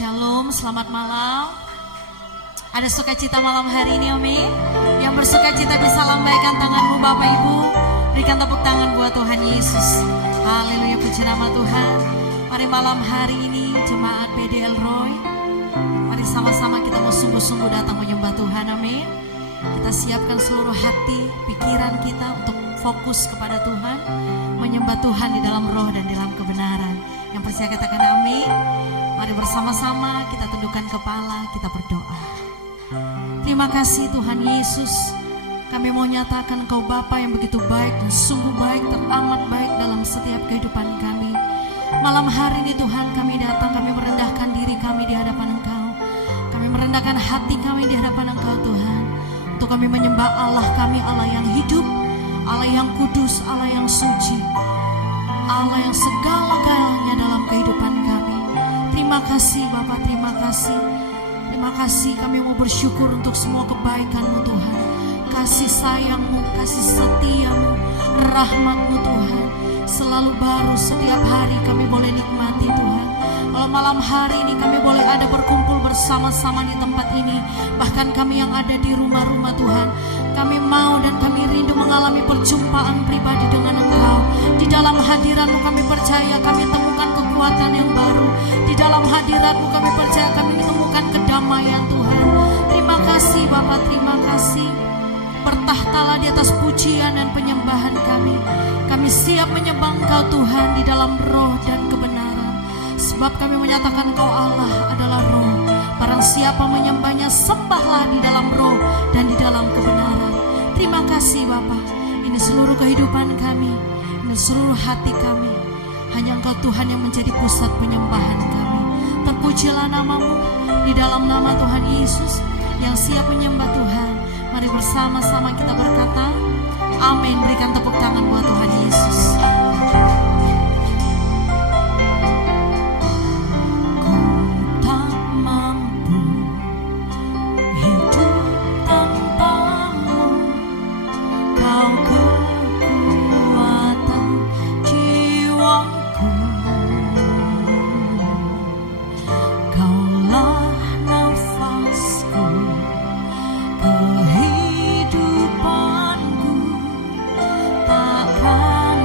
Shalom, selamat malam. Ada sukacita malam hari ini, amin. Yang bersukacita bisa lambaikan tanganmu Bapak Ibu. Berikan tepuk tangan buat Tuhan Yesus. Haleluya, puji nama Tuhan. Mari malam hari ini jemaat BDL Roy, mari sama-sama kita mau sungguh-sungguh datang menyembah Tuhan, amin. Kita siapkan seluruh hati, pikiran kita untuk fokus kepada Tuhan, menyembah Tuhan di dalam roh dan dalam kebenaran. Yang percaya katakan amin. Mari bersama-sama kita tundukkan kepala, kita berdoa. Terima kasih Tuhan Yesus. Kami mau nyatakan Engkau Bapa yang begitu baik dan sungguh baik, teramat baik dalam setiap kehidupan kami. Malam hari ini Tuhan kami datang, kami merendahkan diri kami di hadapan Engkau. Kami merendahkan hati kami di hadapan Engkau Tuhan. Untuk kami menyembah Allah kami, Allah yang hidup, Allah yang kudus, Allah yang suci, Allah yang segala-galanya dalam kehidupan kami. Terima kasih Bapa, terima kasih. Terima kasih, kami mau bersyukur untuk semua kebaikan-Mu Tuhan. Kasih sayang-Mu, kasih setia-Mu, rahmat-Mu Tuhan. Selalu baru setiap hari kami boleh nikmati Tuhan. Kalau malam hari ini kami boleh ada berkumpul bersama-sama di tempat ini. Bahkan kami yang ada di rumah-rumah Tuhan. Kami mau dan kami rindu mengalami perjumpaan pribadi dengan Engkau. Di dalam hadirat-Mu kami percaya kami temukan kekuatan yang baru. Di dalam hadirat-Mu kami percaya kami temukan kedamaian Tuhan. Terima kasih Bapa, terima kasih. Bertahtalah di atas pujian dan penyembahan kami. Kami siap menyembah Engkau Tuhan di dalam roh dan kebenaran. Sebab kami menyatakan Engkau Allah adalah roh. Barang siapa menyembahnya, sembahlah di dalam roh dan di dalam kebenaran. Terima kasih Bapa. Ini seluruh kehidupan kami, ini seluruh hati kami. Hanya Engkau Tuhan yang menjadi pusat penyembahan kami. Terpujilah nama-Mu di dalam nama Tuhan Yesus yang siap menyembah Tuhan. Mari bersama-sama kita berkata, amin. Berikan tepuk tangan buat Tuhan Yesus. Kehidupanku takkan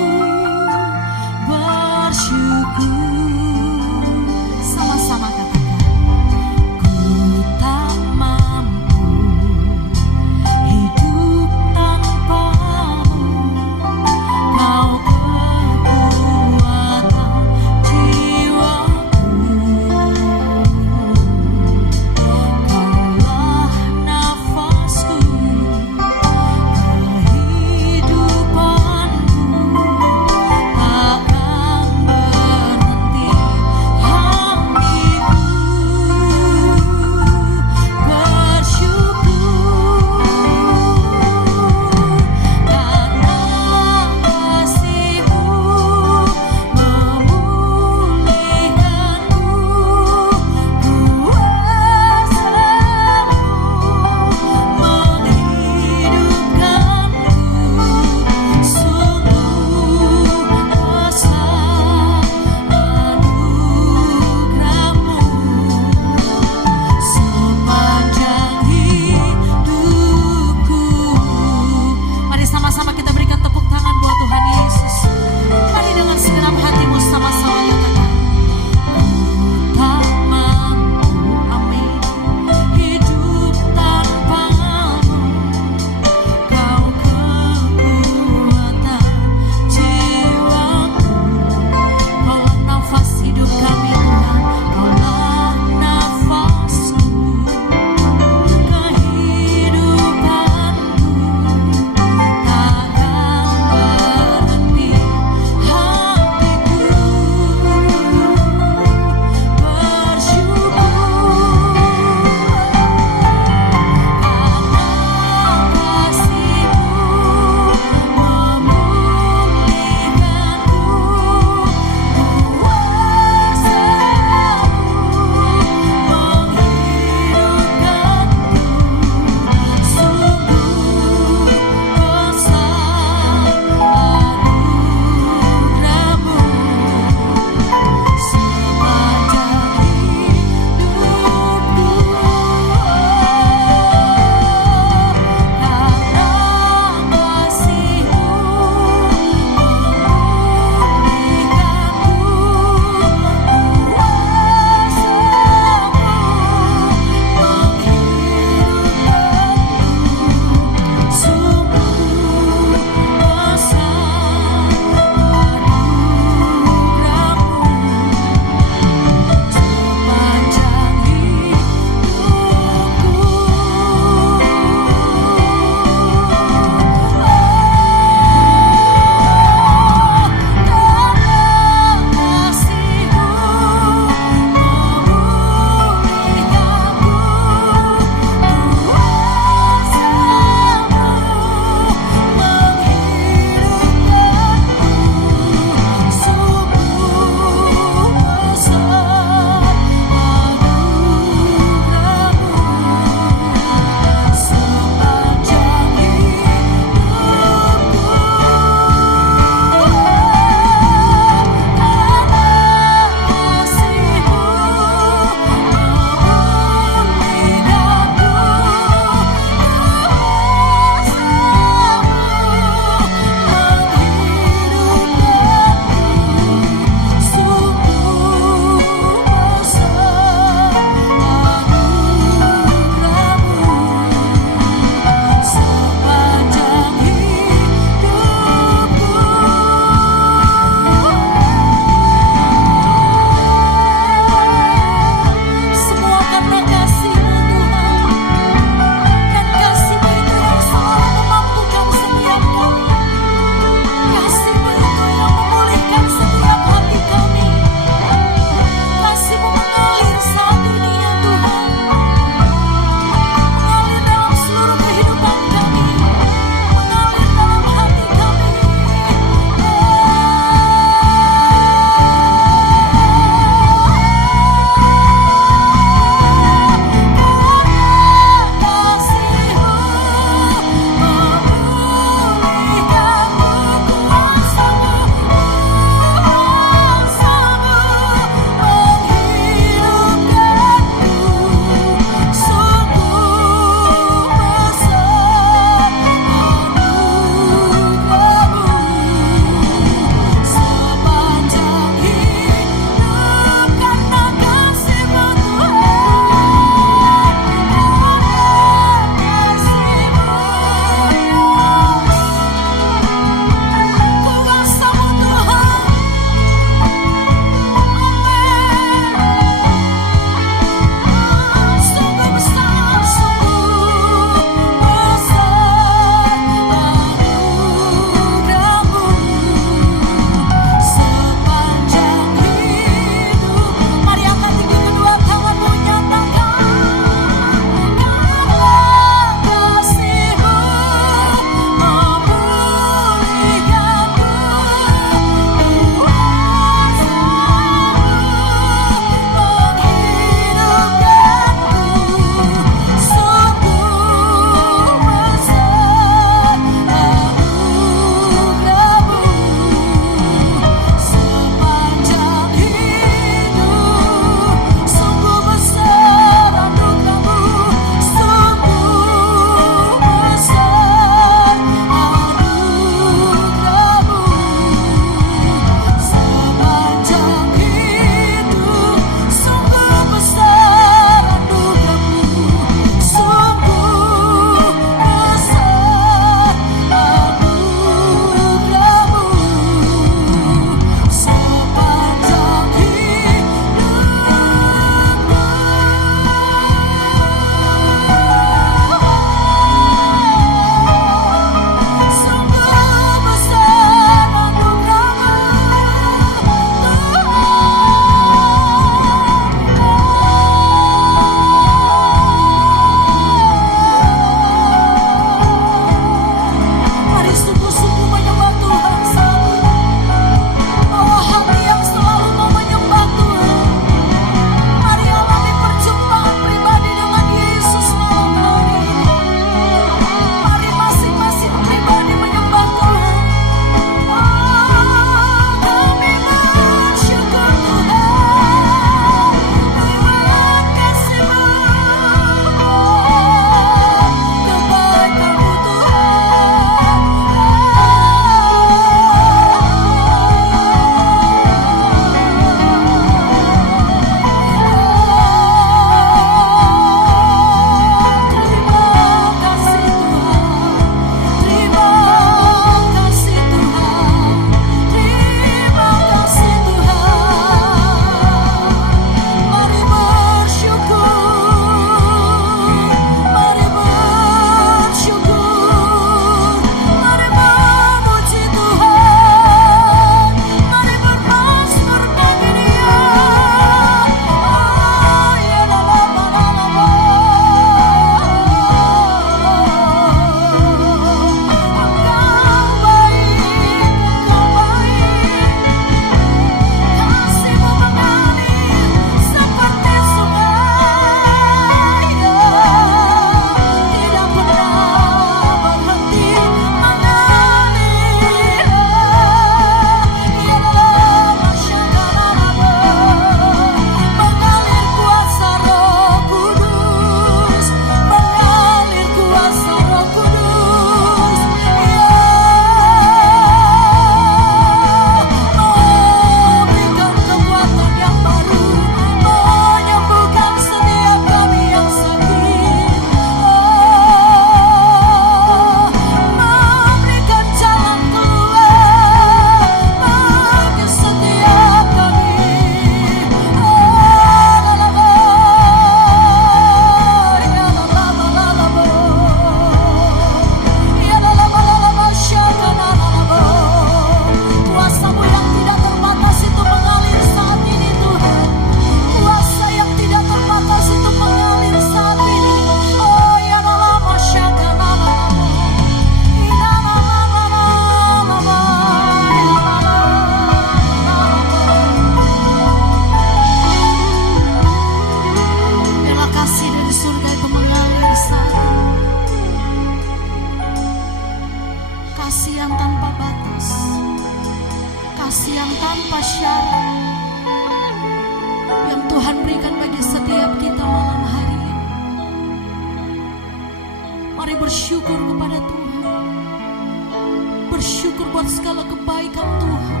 buat segala kebaikan Tuhan.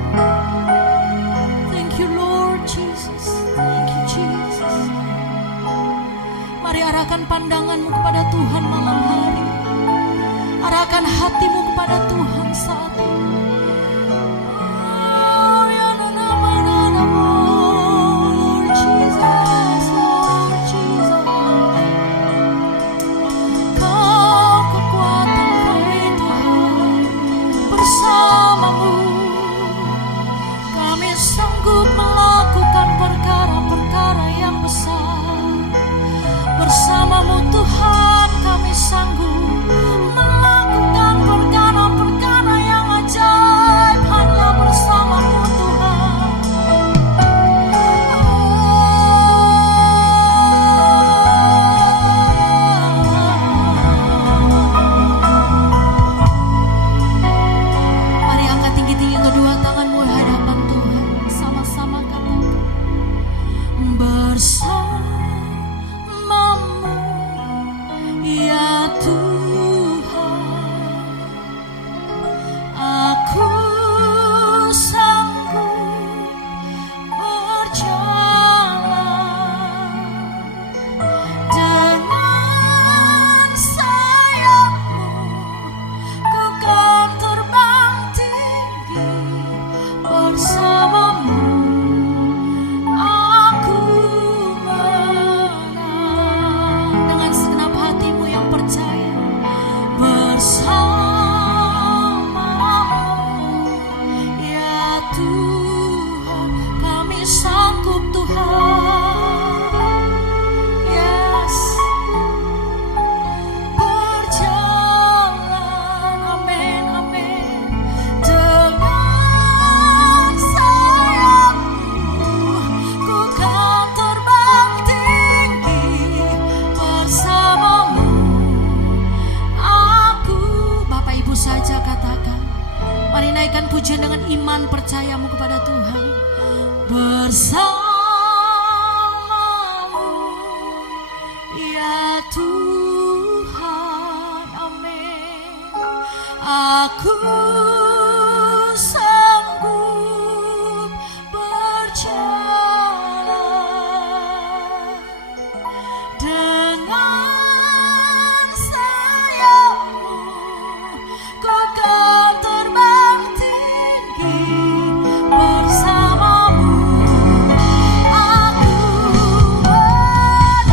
Thank you Lord Jesus. Thank you Jesus. Mari arahkan pandanganmu kepada Tuhan malam hari. Arahkan hatimu kepada Tuhan saat ini. Lord Jesus, Lord Jesus. Kau kekuatan kami Tuhan, bersamamu kami sanggup melakukan perkara-perkara yang besar. Bersamamu Tuhan kami sanggup melakukan perkara-perkara yang ajaib hanya bersamamu Tuhan. Mari angkat tinggi-tinggi kedua tanganmu di hadapan Tuhan. Sama-sama katakan bersamamu ya Tuhan, aku sanggup berjalan dengan sayapmu, ku kan terbang tinggi bersamamu. Aku menang dengan segenap hatimu yang percaya. Bersamamu ya Tuhan, kami sanggup Tuhan. Yes, berjalan, amin, amin, dengan sayapmu, ku kan terbang tinggi bersamamu. Aku, Bapak Ibu saja katakan, mari naikkan pujian dengan iman percayamu kepada Tuhan. Bersamamu ya Tuhan, amin. Aku sanggup berjalan dengan sayapmu, ku kan terbang tinggi bersamamu. Aku menang.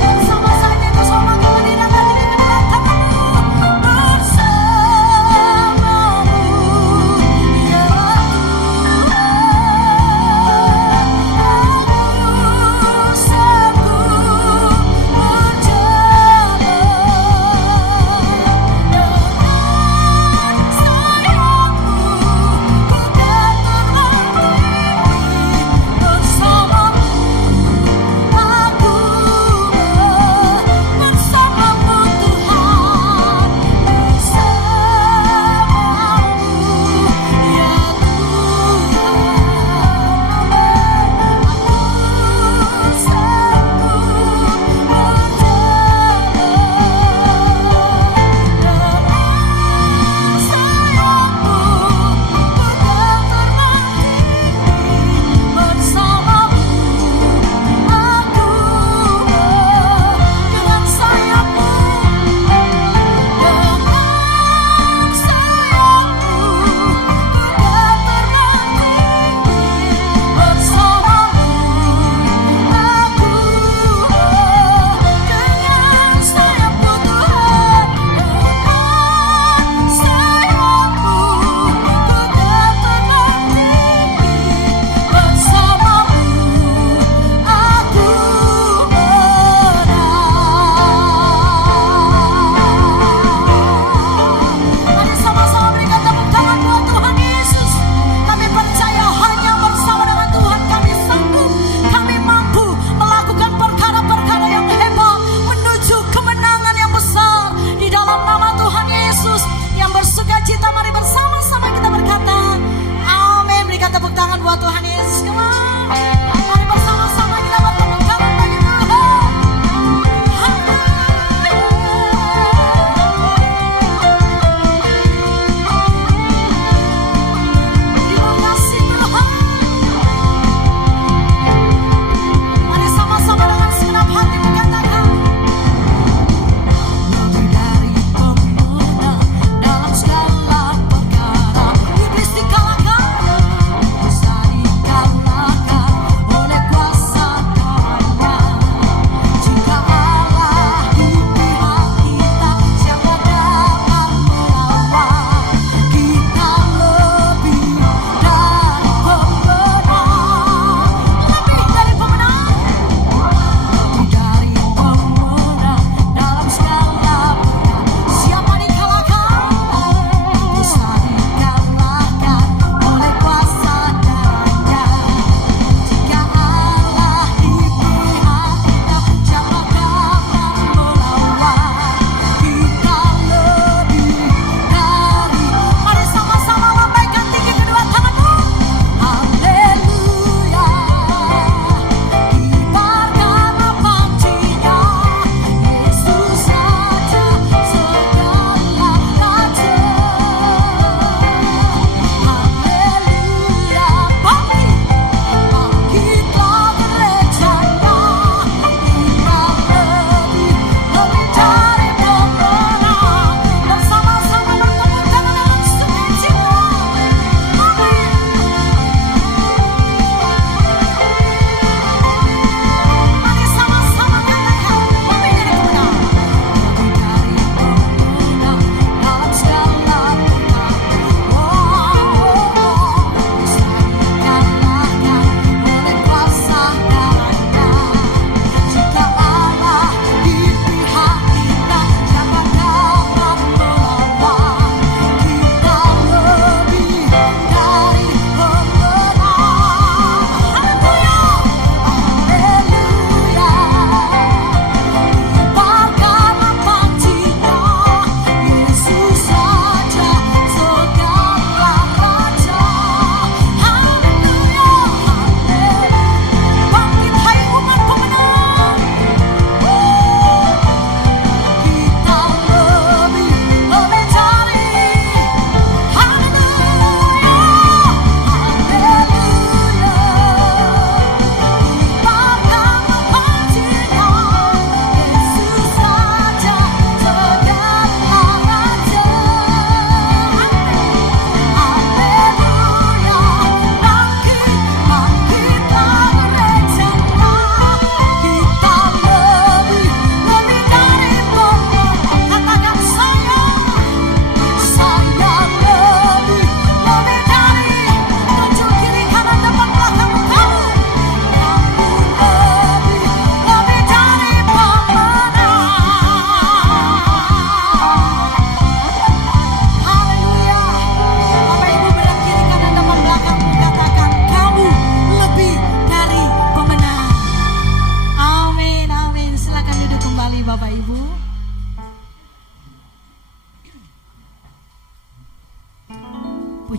Bersama saja bersama kita tidak lagi di kedua tanganmu. Bersamamu ya Tuhan, aku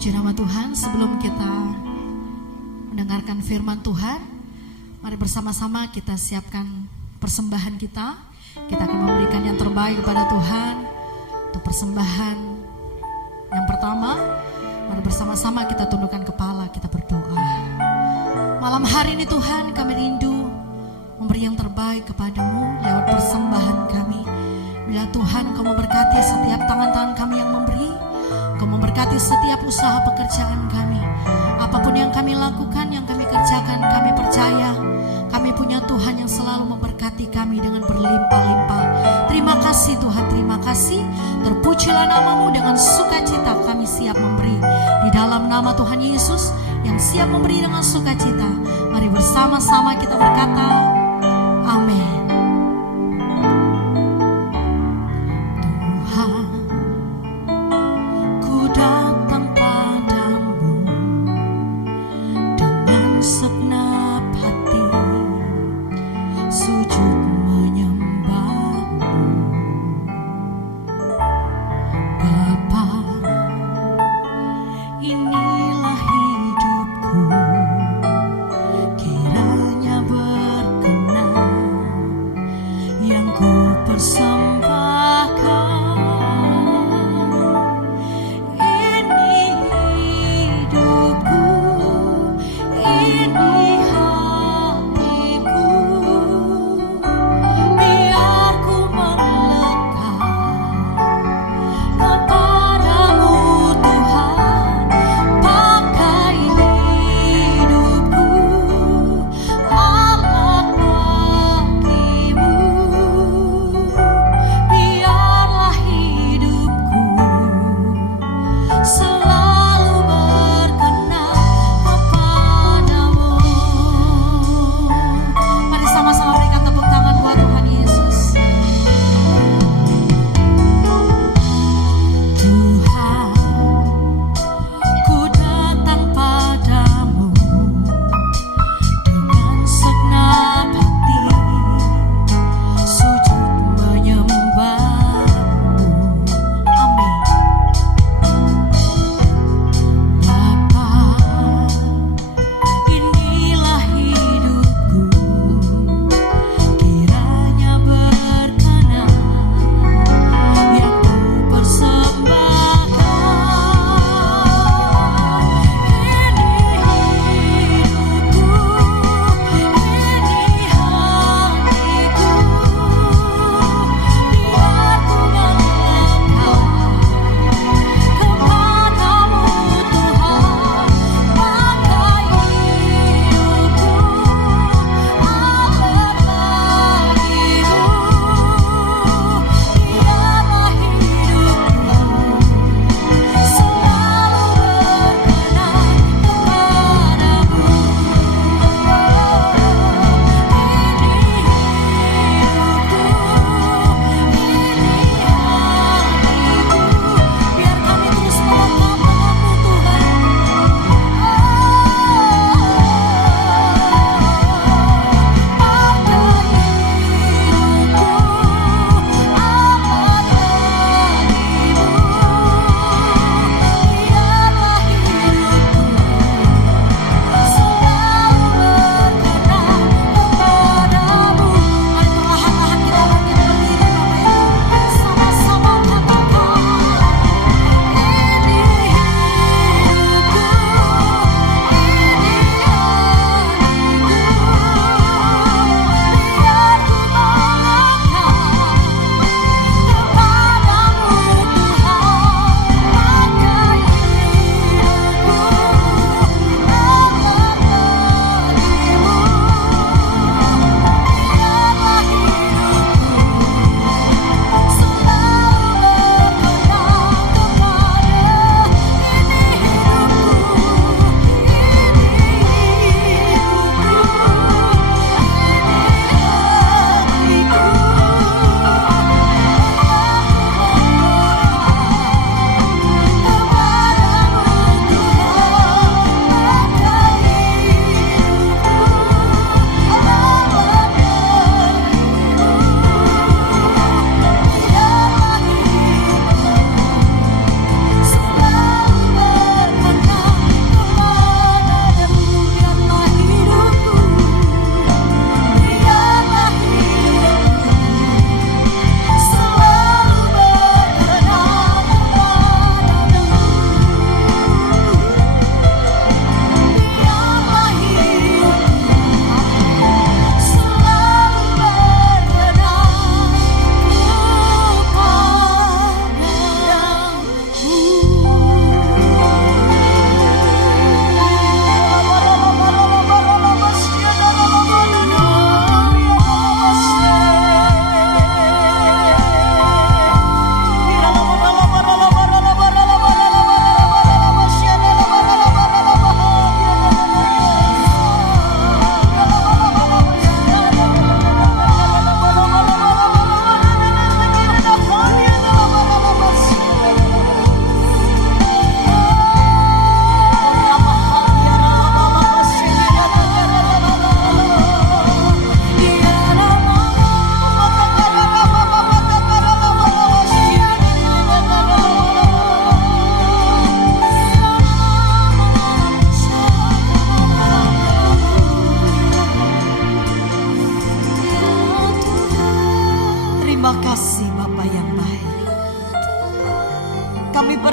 Puji nama Tuhan. Sebelum kita mendengarkan firman Tuhan, mari bersama-sama kita siapkan persembahan kita. Kita akan memberikan yang terbaik kepada Tuhan. Untuk persembahan yang pertama, mari bersama-sama kita tundukkan kepala, kita berdoa. Malam hari ini Tuhan, kami rindu memberi yang terbaik kepadamu lewat persembahan kami. Bila Tuhan Kau memberkati setiap tangan-tangan kami yang memberi, Kau memberkati setiap usaha pekerjaan kami. Apapun yang kami lakukan, yang kami kerjakan, kami percaya kami punya Tuhan yang selalu memberkati kami dengan berlimpah-limpah. Terima kasih Tuhan, terima kasih. Terpujilah nama-Mu, dengan sukacita kami siap memberi. Di dalam nama Tuhan Yesus yang siap memberi dengan sukacita, mari bersama-sama kita berkata, amin. Kiranya berkenan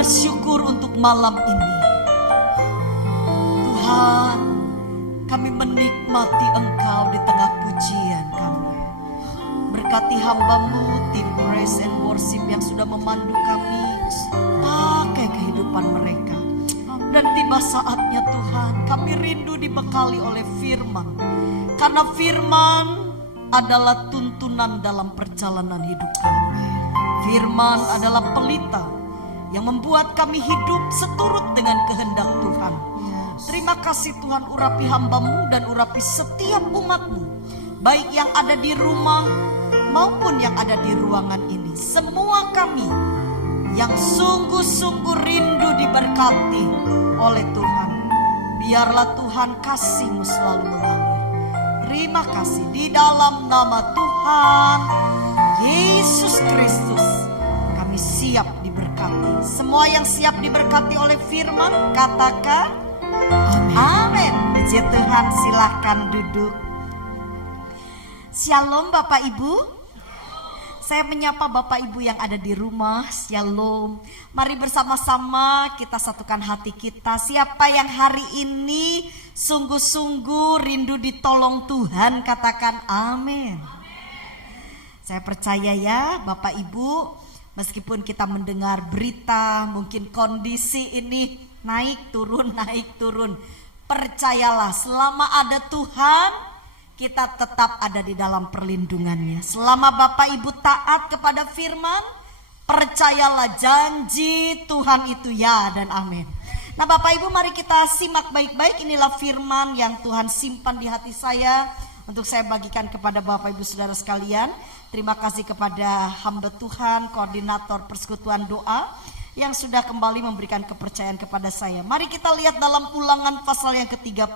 bersyukur untuk malam ini. Tuhan, kami menikmati Engkau di tengah pujian kami. Berkati hamba-Mu, tim Praise and Worship yang sudah memandu kami, pakai kehidupan mereka. Dan tiba saatnya Tuhan, kami rindu dibekali oleh firman. Karena firman adalah tuntunan dalam perjalanan hidup kami. Firman adalah pelita yang membuat kami hidup seturut dengan kehendak Tuhan. Terima kasih Tuhan, urapi hamba-Mu dan urapi setiap umat-Mu, baik yang ada di rumah maupun yang ada di ruangan ini. Semua kami yang sungguh-sungguh rindu diberkati oleh Tuhan. Biarlah Tuhan kasih-Mu selalu mengalir. Terima kasih di dalam nama Tuhan Yesus Kristus kami siap diberkati. Semua yang siap diberkati oleh firman katakan amin. Puji Tuhan, silahkan duduk. Shalom Bapak Ibu. Saya menyapa Bapak Ibu yang ada di rumah, shalom. Mari bersama-sama kita satukan hati kita. Siapa yang hari ini sungguh-sungguh rindu ditolong Tuhan, katakan amin. Saya percaya ya Bapak Ibu, meskipun kita mendengar berita, mungkin kondisi ini naik turun. Percayalah, selama ada Tuhan, kita tetap ada di dalam perlindungannya. Selama Bapak Ibu taat kepada firman, percayalah janji Tuhan itu ya dan amin. Nah Bapak Ibu, mari kita simak baik-baik. Inilah firman yang Tuhan simpan di hati saya untuk saya bagikan kepada Bapak Ibu Saudara sekalian. Terima kasih kepada hamba Tuhan, koordinator persekutuan doa yang sudah kembali memberikan kepercayaan kepada saya. Mari kita lihat dalam Ulangan pasal yang ke-30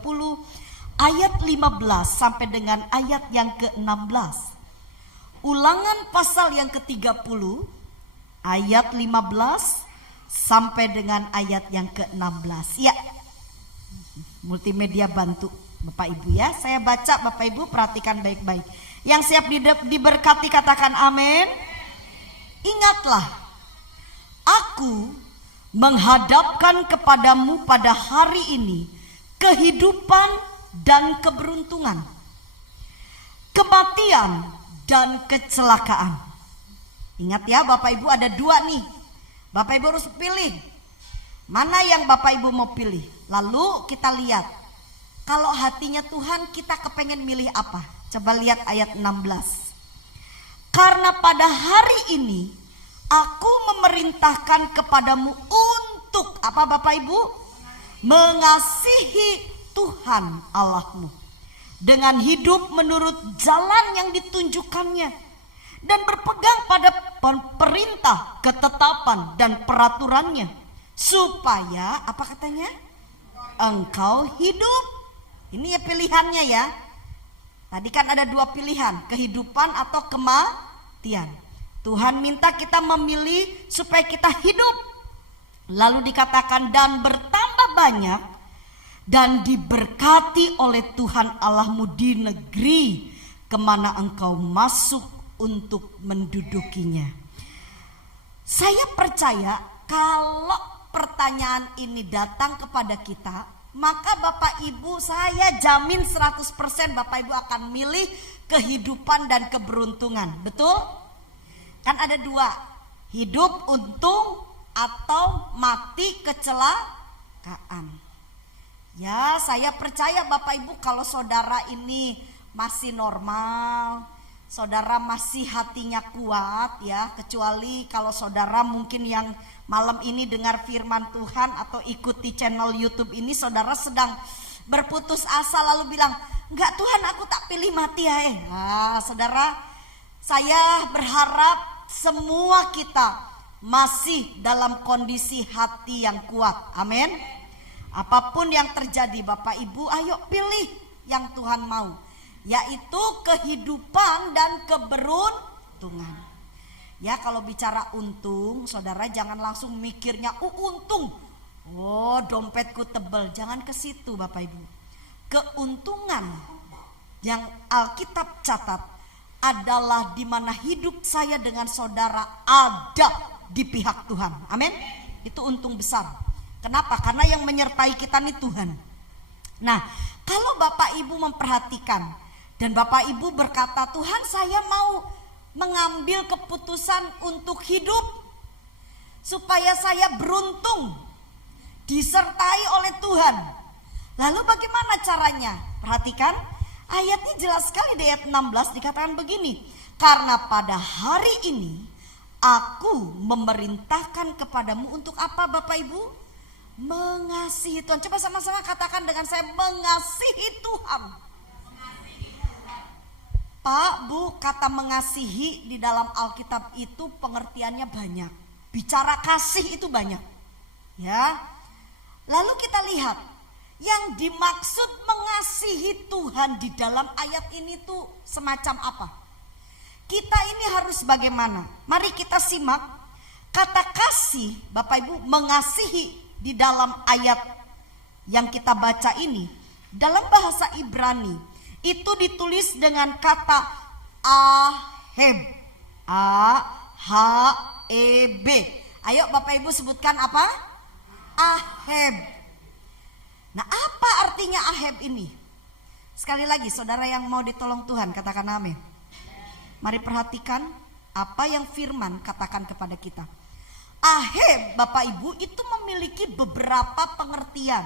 ayat 15 sampai dengan ayat yang ke-16. Ulangan pasal yang ke-30 ayat 15 sampai dengan ayat yang ke-16. Ya, multimedia bantu Bapak Ibu ya. Saya baca, Bapak Ibu perhatikan baik-baik. Yang siap diberkati katakan amin. Ingatlah, aku menghadapkan kepadamu pada hari ini kehidupan dan keberuntungan, kematian dan kecelakaan. Ingat ya Bapak Ibu, ada dua nih. Bapak Ibu harus pilih mana yang Bapak Ibu mau pilih. Lalu kita lihat, kalau hatinya Tuhan kita kepengen milih apa. Coba lihat ayat 16. Karena pada hari ini aku memerintahkan kepadamu untuk apa Bapak Ibu? Mengasihi Tuhan Allahmu dengan hidup menurut jalan yang ditunjukkannya dan berpegang pada perintah, ketetapan dan peraturannya, supaya apa katanya? Engkau hidup. Ini ya pilihannya ya. Tadi kan ada dua pilihan, kehidupan atau kematian. Tuhan minta kita memilih supaya kita hidup. Lalu dikatakan dan bertambah banyak dan diberkati oleh Tuhan Allahmu di negeri kemana engkau masuk untuk mendudukinya. Saya percaya kalau pertanyaan ini datang kepada kita, maka Bapak Ibu saya jamin 100% Bapak Ibu akan milih kehidupan dan keberuntungan. Betul? Kan ada dua, hidup untung atau mati kecelakaan. Ya, saya percaya Bapak Ibu kalau saudara ini masih normal, saudara masih hatinya kuat ya, kecuali kalau saudara mungkin yang malam ini dengar firman Tuhan atau ikuti channel YouTube ini, saudara sedang berputus asa lalu bilang, enggak Tuhan aku tak pilih mati ya. Nah, saudara, saya berharap semua kita masih dalam kondisi hati yang kuat, amin. Apapun yang terjadi Bapak Ibu, ayo pilih yang Tuhan mau, yaitu kehidupan dan keberuntungan. Ya kalau bicara untung, saudara jangan langsung mikirnya untung. Oh dompetku tebal, jangan ke situ Bapak Ibu. Keuntungan yang Alkitab catat adalah di mana hidup saya dengan saudara ada di pihak Tuhan. Amin. itu untung besar. Kenapa? Karena yang menyertai kita nih Tuhan. Nah, kalau Bapak Ibu memperhatikan dan Bapak Ibu berkata, Tuhan saya mau mengambil keputusan untuk hidup supaya saya beruntung disertai oleh Tuhan. Lalu bagaimana caranya? Perhatikan, ayatnya jelas sekali di ayat 16 dikatakan begini. Karena pada hari ini aku memerintahkan kepadamu untuk apa Bapak Ibu? Mengasihi Tuhan. Coba sama-sama katakan dengan saya, mengasihi Tuhan. Pak, Bu, kata mengasihi di dalam Alkitab itu pengertiannya banyak. Bicara kasih itu banyak. Ya. Lalu kita lihat yang dimaksud mengasihi Tuhan di dalam ayat ini tuh semacam apa? Kita ini harus bagaimana? Mari kita simak kata kasih, Bapak Ibu, mengasihi di dalam ayat yang kita baca ini. Dalam bahasa Ibrani itu ditulis dengan kata aheb. A-H-E-B. Ayo Bapak Ibu sebutkan apa? Aheb. Nah, apa artinya aheb ini? Sekali lagi, saudara yang mau ditolong Tuhan, katakan amin. Mari perhatikan apa yang firman katakan kepada kita. Aheb, Bapak Ibu, itu memiliki beberapa pengertian.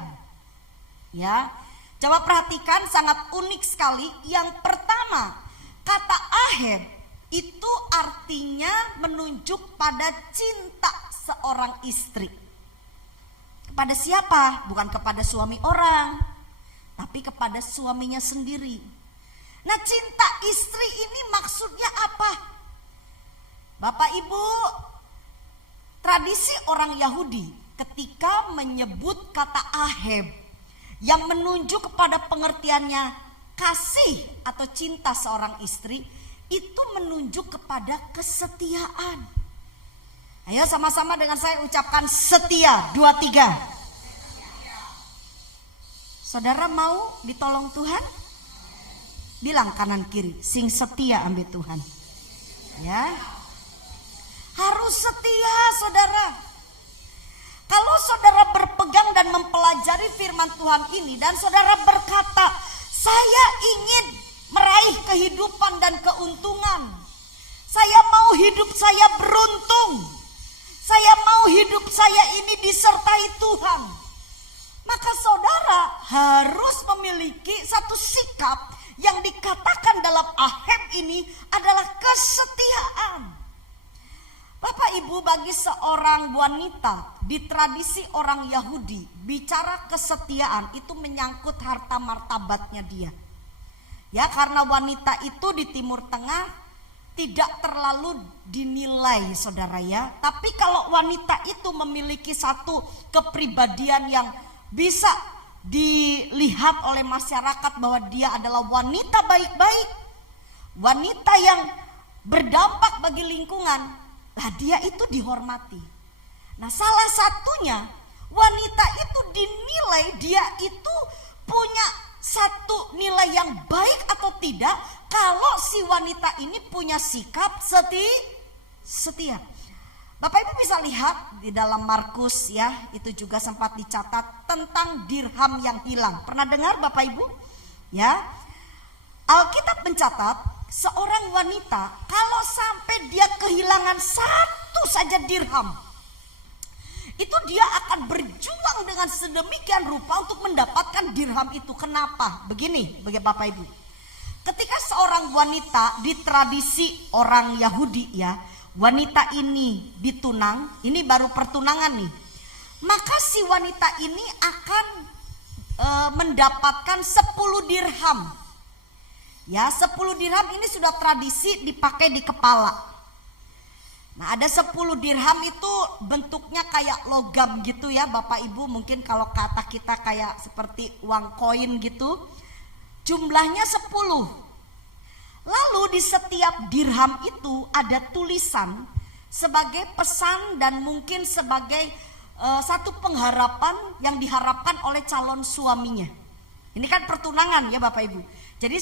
Ya, coba perhatikan, sangat unik sekali. Yang pertama, kata aheb itu artinya menunjuk pada cinta seorang istri. Kepada siapa? Bukan kepada suami orang, tapi kepada suaminya sendiri. Nah, cinta istri ini maksudnya apa? Bapak Ibu, tradisi orang Yahudi ketika menyebut kata aheb yang menunjuk kepada pengertiannya kasih atau cinta seorang istri, itu menunjuk kepada kesetiaan. Ayo sama-sama dengan saya ucapkan setia. 2, 3. Saudara mau ditolong Tuhan? Bilang kanan kiri, sing setia ambil Tuhan. Ya. Harus setia saudara. Kalau saudara berpegang dan mempelajari firman Tuhan ini dan saudara berkata, saya ingin meraih kehidupan dan keuntungan. Saya mau hidup saya beruntung. Saya mau hidup saya ini disertai Tuhan. Maka saudara harus memiliki satu sikap yang dikatakan dalam aheb ini adalah kesetiaan. Bapak Ibu, bagi seorang wanita di tradisi orang Yahudi, bicara kesetiaan itu menyangkut harta martabatnya dia. Ya, karena wanita itu di Timur Tengah tidak terlalu dinilai saudara ya. Tapi kalau wanita itu memiliki satu kepribadian yang bisa dilihat oleh masyarakat bahwa dia adalah wanita baik-baik, wanita yang berdampak bagi lingkungan, nah dia itu dihormati. Nah, salah satunya wanita itu dinilai dia itu punya satu nilai yang baik atau tidak kalau si wanita ini punya sikap setia. Bapak Ibu bisa lihat di dalam Markus ya, itu juga sempat dicatat tentang dirham yang hilang. Pernah dengar Bapak Ibu? Ya. Alkitab mencatat seorang wanita kalau sampai dia kehilangan satu saja dirham, itu dia akan berjuang dengan sedemikian rupa untuk mendapatkan dirham itu. Kenapa? Begini, bagi Bapak Ibu. Ketika seorang wanita di tradisi orang Yahudi ya, wanita ini ditunang, ini baru pertunangan nih. Maka si wanita ini akan mendapatkan 10 dirham. Ya, 10 dirham ini sudah tradisi dipakai di kepala. Nah, ada 10 dirham itu bentuknya kayak logam gitu ya Bapak Ibu. Mungkin kalau kata kita kayak seperti uang koin gitu. Jumlahnya 10. Lalu di setiap dirham itu ada tulisan sebagai pesan dan mungkin sebagai satu pengharapan yang diharapkan oleh calon suaminya. Ini kan pertunangan ya Bapak Ibu. Jadi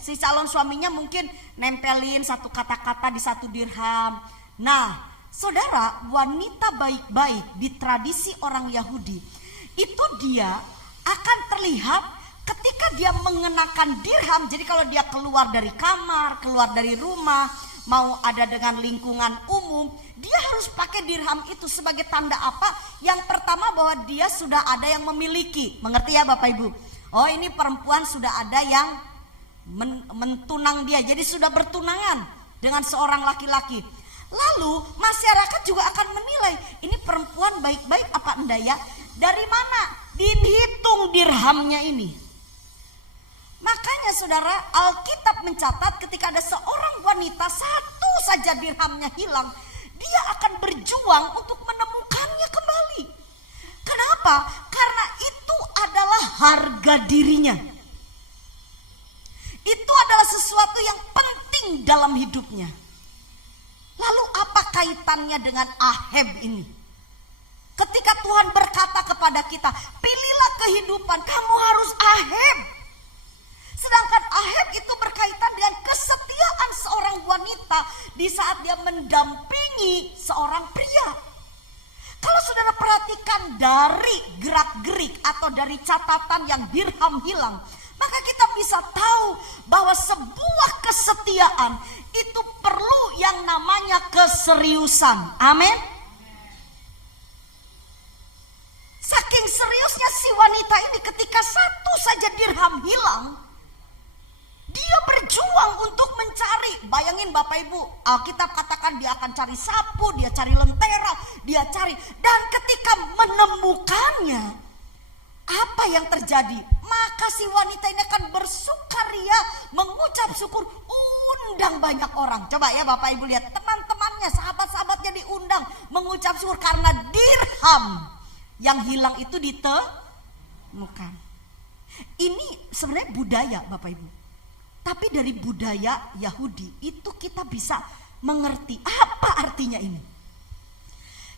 si calon suaminya mungkin nempelin satu kata-kata di 1 dirham. Nah, saudara, wanita baik-baik di tradisi orang Yahudi itu dia akan terlihat ketika dia mengenakan dirham. Jadi kalau dia keluar dari kamar, keluar dari rumah, mau ada dengan lingkungan umum, dia harus pakai dirham itu sebagai tanda apa? Yang pertama bahwa dia sudah ada yang memiliki. Mengerti ya Bapak Ibu? Oh, ini perempuan sudah ada yang mentunang dia, jadi sudah bertunangan dengan seorang laki-laki. Lalu masyarakat juga akan menilai, ini perempuan baik-baik apa enggak ya? Dari mana dihitung dirhamnya ini? Makanya saudara, Alkitab mencatat ketika ada seorang wanita satu saja dirhamnya hilang, dia akan berjuang untuk menemukannya kembali. Kenapa? Karena itu adalah harga dirinya. Itu adalah sesuatu yang penting dalam hidupnya. Lalu apa kaitannya dengan Ahab ini? Ketika Tuhan berkata kepada kita, pilihlah kehidupan, kamu harus Ahab. Sedangkan Ahab itu berkaitan dengan kesetiaan seorang wanita di saat dia mendampingi seorang pria. Kalau saudara perhatikan dari gerak-gerik atau dari catatan yang dirham hilang, maka kita bisa tahu bahwa sebuah kesetiaan itu perlu yang namanya keseriusan. Amin. Saking seriusnya si wanita ini, ketika satu saja dirham hilang, dia berjuang untuk mencari. Bayangin Bapak Ibu, Alkitab katakan dia akan cari sapu, dia cari lentera, dia cari. Dan ketika menemukannya, apa yang terjadi? Maka si wanita ini akan bersukaria, mengucap syukur, undang banyak orang. Coba ya Bapak Ibu lihat, teman-temannya, sahabat-sahabatnya diundang mengucap syukur karena dirham yang hilang itu ditemukan. Ini sebenarnya budaya Bapak Ibu. Tapi dari budaya Yahudi itu kita bisa mengerti apa artinya ini.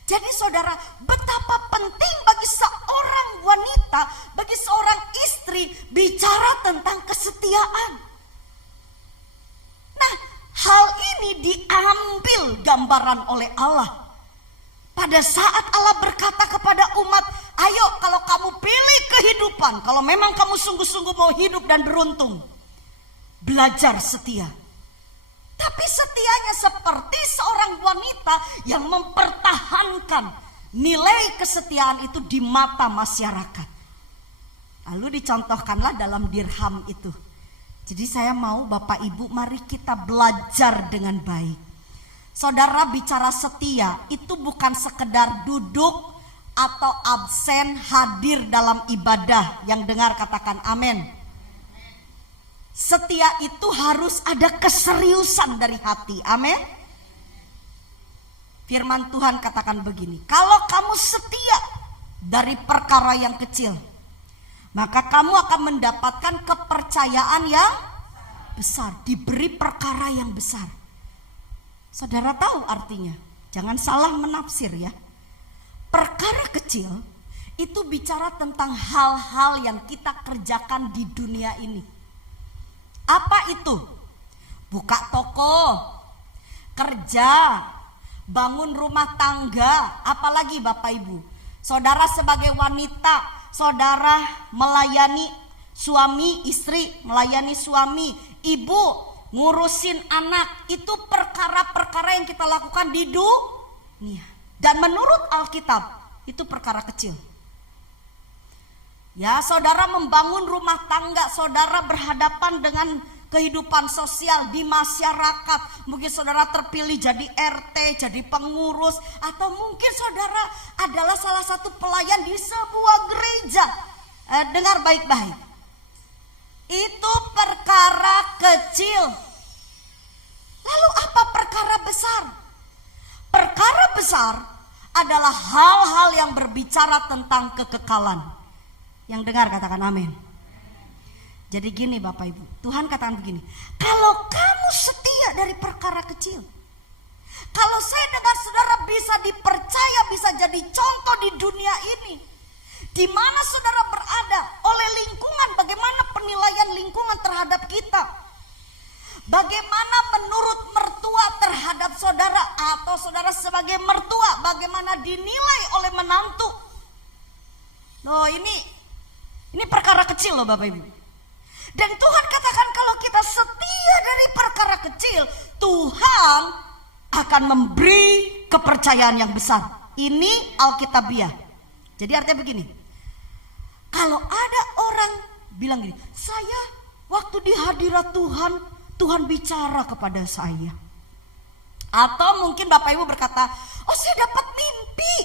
Jadi saudara, betapa penting bagi seorang wanita, bagi seorang istri bicara tentang kesetiaan. Nah, hal ini diambil gambaran oleh Allah. Pada saat Allah berkata kepada umat, ayo kalau kamu pilih kehidupan, kalau memang kamu sungguh-sungguh mau hidup dan beruntung, belajar setia. Tapi setianya seperti seorang wanita yang mempertahankan nilai kesetiaan itu di mata masyarakat. Lalu dicontohkanlah dalam dirham itu. Jadi saya mau Bapak Ibu, mari kita belajar dengan baik. Saudara, bicara setia itu bukan sekedar duduk atau absen hadir dalam ibadah. Yang dengar katakan amin. Setia itu harus ada keseriusan dari hati. Amin. Firman Tuhan katakan begini, kalau kamu setia dari perkara yang kecil, maka kamu akan mendapatkan kepercayaan yang besar, diberi perkara yang besar. Saudara tahu artinya? Jangan salah menafsir ya. Perkara kecil itu bicara tentang hal-hal yang kita kerjakan di dunia ini. Apa itu? Buka toko, kerja, bangun rumah tangga, apalagi Bapak Ibu. Saudara sebagai wanita, saudara melayani suami, istri melayani suami, ibu ngurusin anak. Itu perkara-perkara yang kita lakukan di dunia. Dan menurut Alkitab itu perkara kecil. Ya, saudara membangun rumah tangga, saudara berhadapan dengan kehidupan sosial di masyarakat. Mungkin saudara terpilih jadi RT, jadi pengurus, atau mungkin saudara adalah salah satu pelayan di sebuah gereja. Dengar baik-baik. Itu perkara kecil. Lalu apa perkara besar? Perkara besar adalah hal-hal yang berbicara tentang kekekalan. Yang dengar katakan amin. Jadi gini Bapak Ibu, Tuhan katakan begini, kalau kamu setia dari perkara kecil, kalau saya dengan saudara bisa dipercaya, bisa jadi contoh di dunia ini, di mana saudara berada, oleh lingkungan, bagaimana penilaian lingkungan terhadap kita, bagaimana menurut mertua tua terhadap saudara, atau saudara sebagai mertua bagaimana dinilai oleh menantu. Loh, ini perkara kecil loh Bapak Ibu. Dan Tuhan katakan kalau kita setia dari perkara kecil, Tuhan akan memberi kepercayaan yang besar. Ini Alkitabiah. Jadi artinya begini, kalau ada orang bilang gini, saya waktu di hadirat Tuhan, Tuhan bicara kepada saya. Atau mungkin Bapak Ibu berkata, oh saya dapat mimpi.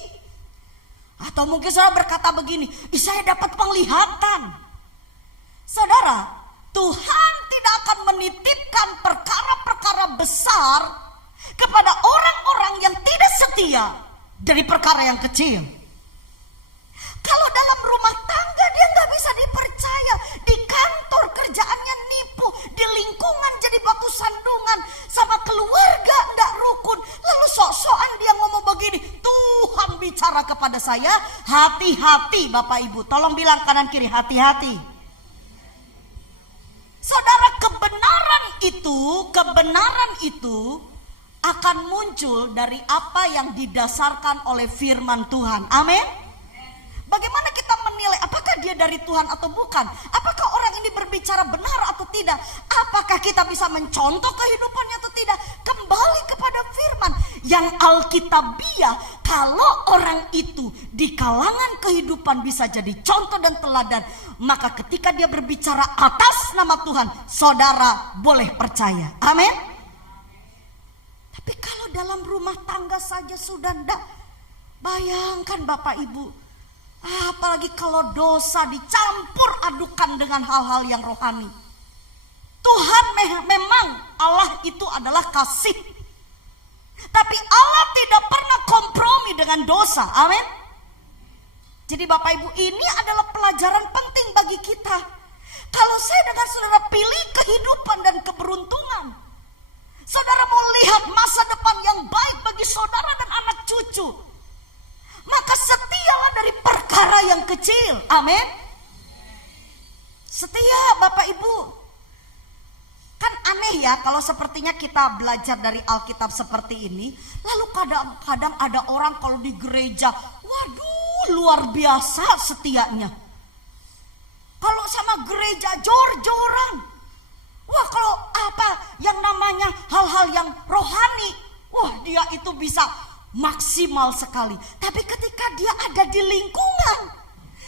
Atau mungkin saudara berkata begini, saya dapat penglihatan. Saudara, Tuhan tidak akan menitipkan perkara-perkara besar kepada orang-orang yang tidak setia dari perkara yang kecil. Kalau dalam rumah tangga dia nggak bisa dipercaya, di kantor kerjaannya nipu, di lingkungan jadi batu sandungan, sama keluarga nggak rukun, lalu sok-sokan dia ngomong begini, Tuhan bicara kepada saya, hati-hati Bapak Ibu, tolong bilang kanan kiri, hati-hati. Saudara, kebenaran itu akan muncul dari apa yang didasarkan oleh firman Tuhan. Amin. Bagaimana kita menilai apakah dia dari Tuhan atau bukan? Apakah orang ini berbicara benar atau tidak? Apakah kita bisa mencontoh kehidupannya atau tidak? Kembali kepada firman yang Alkitabiah. Kalau orang itu di kalangan kehidupan bisa jadi contoh dan teladan, maka ketika dia berbicara atas nama Tuhan, saudara boleh percaya. Amin. Tapi kalau dalam rumah tangga saja sudah ndak, bayangkan Bapak Ibu, apalagi kalau dosa dicampur adukan dengan hal-hal yang rohani. Tuhan memang Allah itu adalah kasih, tapi Allah tidak pernah kompromi dengan dosa. Amin. Jadi Bapak Ibu, ini adalah pelajaran penting bagi kita. Kalau saya dengan saudara pilih kehidupan dan keberuntungan, saudara mau lihat masa depan yang baik bagi saudara dan anak cucu, maka setialah dari perkara yang kecil. Amin. Setia Bapak Ibu. Kan aneh ya kalau sepertinya kita belajar dari Alkitab seperti ini, lalu kadang-kadang ada orang kalau di gereja, waduh luar biasa setianya. Kalau sama gereja jor-joran. Wah, kalau apa yang namanya hal-hal yang rohani, wah dia itu bisa maksimal sekali. Tapi ketika dia ada di lingkungan,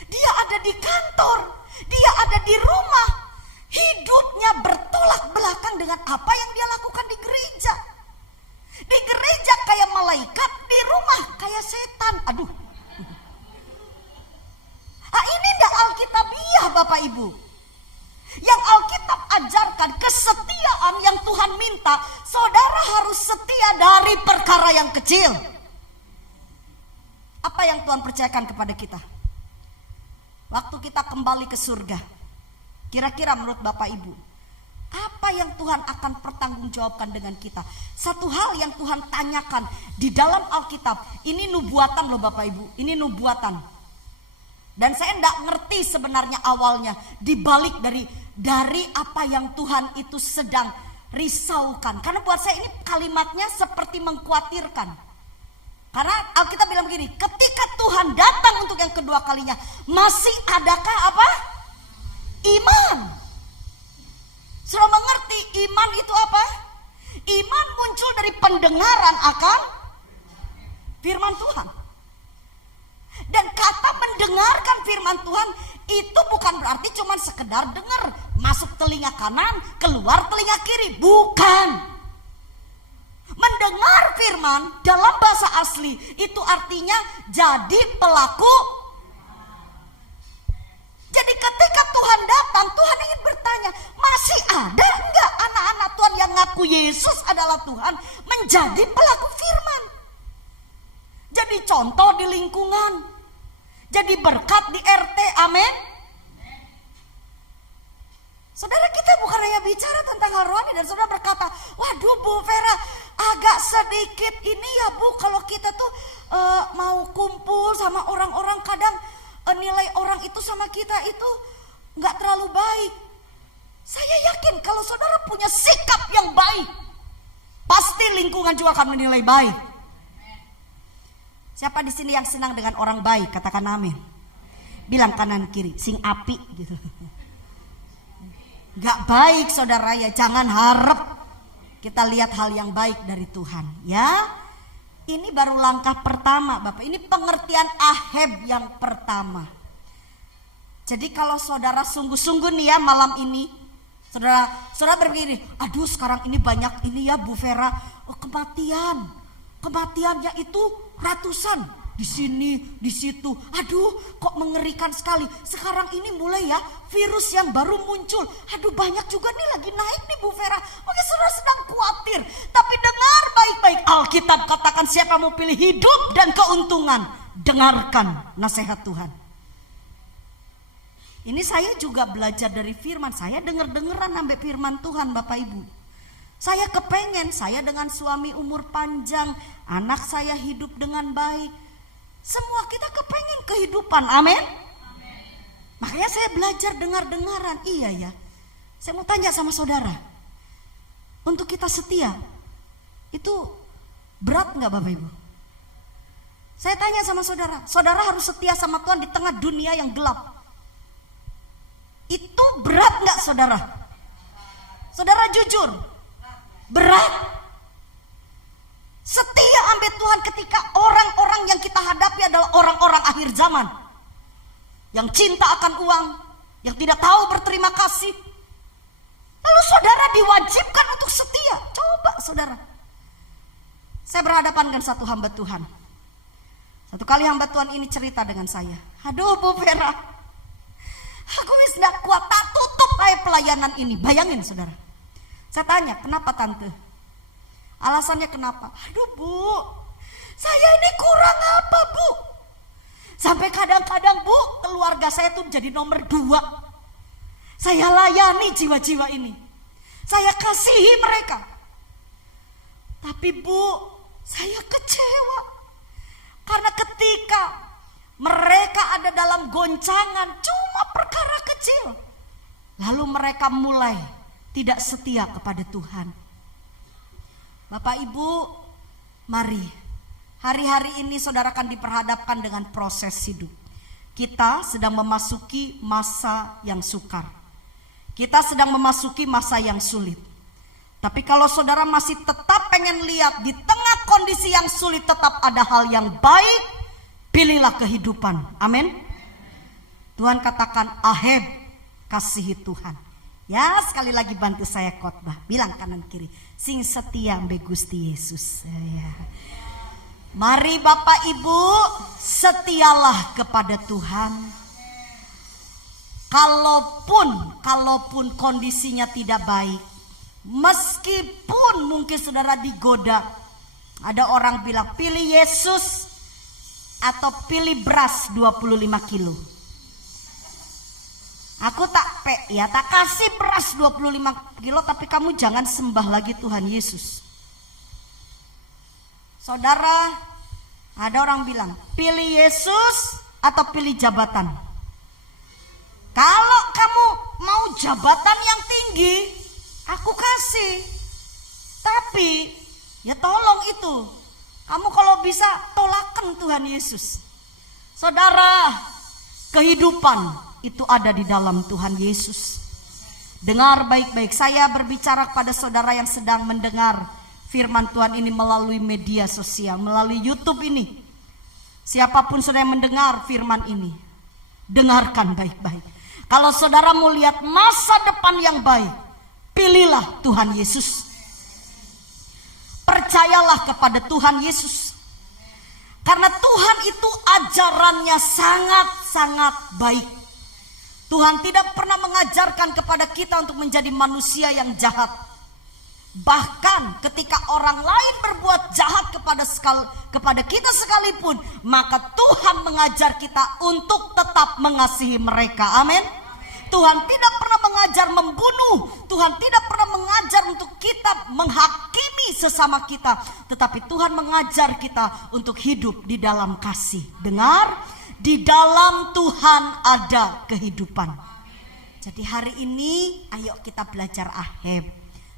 dia ada di kantor, dia ada di rumah, hidupnya bertolak belakang dengan apa yang dia lakukan di gereja. Di gereja kayak malaikat, di rumah kayak setan. Aduh. Ini enggak Alkitabiah Bapak Ibu. Yang Alkitab ajarkan kesetiaan yang Tuhan minta, saudara harus setia dari perkara yang kecil. Apa yang Tuhan percayakan kepada kita? Waktu kita kembali ke surga, kira-kira menurut Bapak Ibu, apa yang Tuhan akan pertanggungjawabkan dengan kita? Satu hal yang Tuhan tanyakan di dalam Alkitab, ini nubuatan loh Bapak Ibu, ini nubuatan. Dan saya enggak ngerti sebenarnya awalnya dibalik dari apa yang Tuhan itu sedang risaukan. Karena buat saya ini kalimatnya seperti mengkhawatirkan. Karena Alkitab bilang begini, ketika Tuhan datang untuk yang kedua kalinya, masih adakah apa? Iman. Sudah mengerti iman itu apa? Iman muncul dari pendengaran akan firman Tuhan. Dan kata mendengarkan firman Tuhan itu bukan berarti cuma sekedar dengar, masuk telinga kanan, keluar telinga kiri. Bukan. Mendengar firman dalam bahasa asli itu artinya jadi pelaku. Jadi ketika Tuhan datang, Tuhan ingin bertanya, masih ada enggak anak-anak Tuhan yang ngaku Yesus adalah Tuhan menjadi pelaku firman? Jadi contoh di lingkungan, jadi berkat di RT. Amin. Saudara, kita bukan hanya bicara tentang hal rohani dan saudara berkata, waduh Bu Vera, agak sedikit ini ya Bu, kalau kita tuh mau kumpul sama orang-orang kadang nilai orang itu sama kita itu nggak terlalu baik. Saya yakin kalau saudara punya sikap yang baik, pasti lingkungan juga akan menilai baik. Siapa di sini yang senang dengan orang baik? Katakan amin. Bilang kanan kiri, sing api gitu. Gak baik saudara ya, jangan harap kita lihat hal yang baik dari Tuhan ya. Ini baru langkah pertama Bapak, ini pengertian Ahab yang pertama. Jadi kalau saudara sungguh-sungguh nih ya malam ini, saudara berpikir, aduh sekarang ini banyak ini ya Bu Vera, kematiannya itu ratusan. Di sini, di situ. Aduh, kok mengerikan sekali. Sekarang ini mulai ya virus yang baru muncul. Aduh, banyak juga nih lagi naik nih Bu Vera. Mungkin saudara sedang khawatir. Tapi dengar baik-baik. Alkitab katakan siapa mau pilih hidup dan keuntungan, dengarkan nasihat Tuhan. Ini saya juga belajar dari firman. Saya denger-dengeran sampai firman Tuhan Bapak Ibu. Saya kepengen saya dengan suami umur panjang, anak saya hidup dengan baik. Semua kita kepengen kehidupan, amin. Makanya saya belajar dengar-dengaran. Iya ya, saya mau tanya sama saudara, untuk kita setia itu berat gak Bapak Ibu? Saya tanya sama saudara, saudara harus setia sama Tuhan di tengah dunia yang gelap. Itu berat gak saudara? Saudara jujur, berat. Setia ambil Tuhan ketika orang-orang yang kita hadapi adalah orang-orang akhir zaman, yang cinta akan uang, yang tidak tahu berterima kasih. Lalu saudara diwajibkan untuk setia. Coba saudara, saya berhadapan dengan satu hamba Tuhan. Satu kali hamba Tuhan ini cerita dengan saya, aduh Bu Vera, aku wis gak kuat, tak tutup aja pelayanan ini. Bayangin saudara. Saya tanya, kenapa tante? Alasannya kenapa? Aduh Bu, saya ini kurang apa Bu? Sampai kadang-kadang Bu, keluarga saya tuh jadi nomor 2. Saya layani jiwa-jiwa ini, saya kasihi mereka. Tapi Bu, saya kecewa. Karena ketika mereka ada dalam goncangan cuma perkara kecil, lalu mereka mulai tidak setia kepada Tuhan. Bapak Ibu, mari hari-hari ini saudara akan diperhadapkan dengan proses hidup. Kita sedang memasuki masa yang sukar. Kita sedang memasuki masa yang sulit. Tapi kalau saudara masih tetap pengen lihat di tengah kondisi yang sulit tetap ada hal yang baik, pilihlah kehidupan. Amin. Tuhan katakan Ahab kasihi Tuhan. Ya sekali lagi bantu saya khotbah. Bilang kanan kiri, sing setia ambe Gusti Yesus. Ya. Mari Bapak Ibu, setialah kepada Tuhan. Kalaupun kondisinya tidak baik, meskipun mungkin saudara digoda, ada orang bilang pilih Yesus atau pilih beras 25 kilo. Aku tak kasih beras 25 kilo, tapi kamu jangan sembah lagi Tuhan Yesus. Saudara, ada orang bilang pilih Yesus atau pilih jabatan. Kalau kamu mau jabatan yang tinggi, aku kasih. Tapi ya tolong itu, kamu kalau bisa tolakan Tuhan Yesus. Saudara, kehidupan itu ada di dalam Tuhan Yesus. Dengar baik-baik, saya berbicara kepada saudara yang sedang mendengar firman Tuhan ini melalui media sosial, melalui YouTube ini. Siapapun saudara yang mendengar firman ini, dengarkan baik-baik. Kalau saudara mau lihat masa depan yang baik, pilihlah Tuhan Yesus. Percayalah kepada Tuhan Yesus. Karena Tuhan itu ajarannya sangat-sangat baik. Tuhan tidak pernah mengajarkan kepada kita untuk menjadi manusia yang jahat. Bahkan ketika orang lain berbuat jahat kepada kita sekalipun, maka Tuhan mengajar kita untuk tetap mengasihi mereka. Amin. Tuhan tidak pernah mengajar membunuh. Tuhan tidak pernah mengajar untuk kita menghakimi sesama kita. Tetapi Tuhan mengajar kita untuk hidup di dalam kasih. Dengar, di dalam Tuhan ada kehidupan. Jadi hari ini ayo kita belajar Ahab.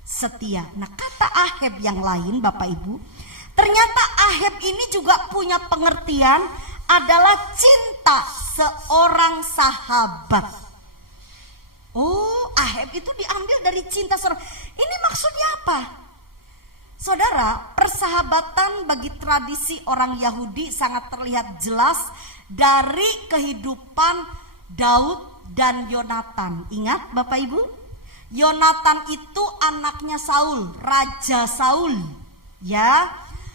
setia. Nah, kata Aheb yang lain Bapak Ibu, ternyata Aheb ini juga punya pengertian adalah cinta seorang sahabat. Oh, Aheb itu diambil dari cinta seorang. Ini maksudnya apa? Saudara, persahabatan bagi tradisi orang Yahudi sangat terlihat jelas dari kehidupan Daud dan Yonatan. Ingat Bapak Ibu? Yonatan itu anaknya Saul, Raja Saul. Ya.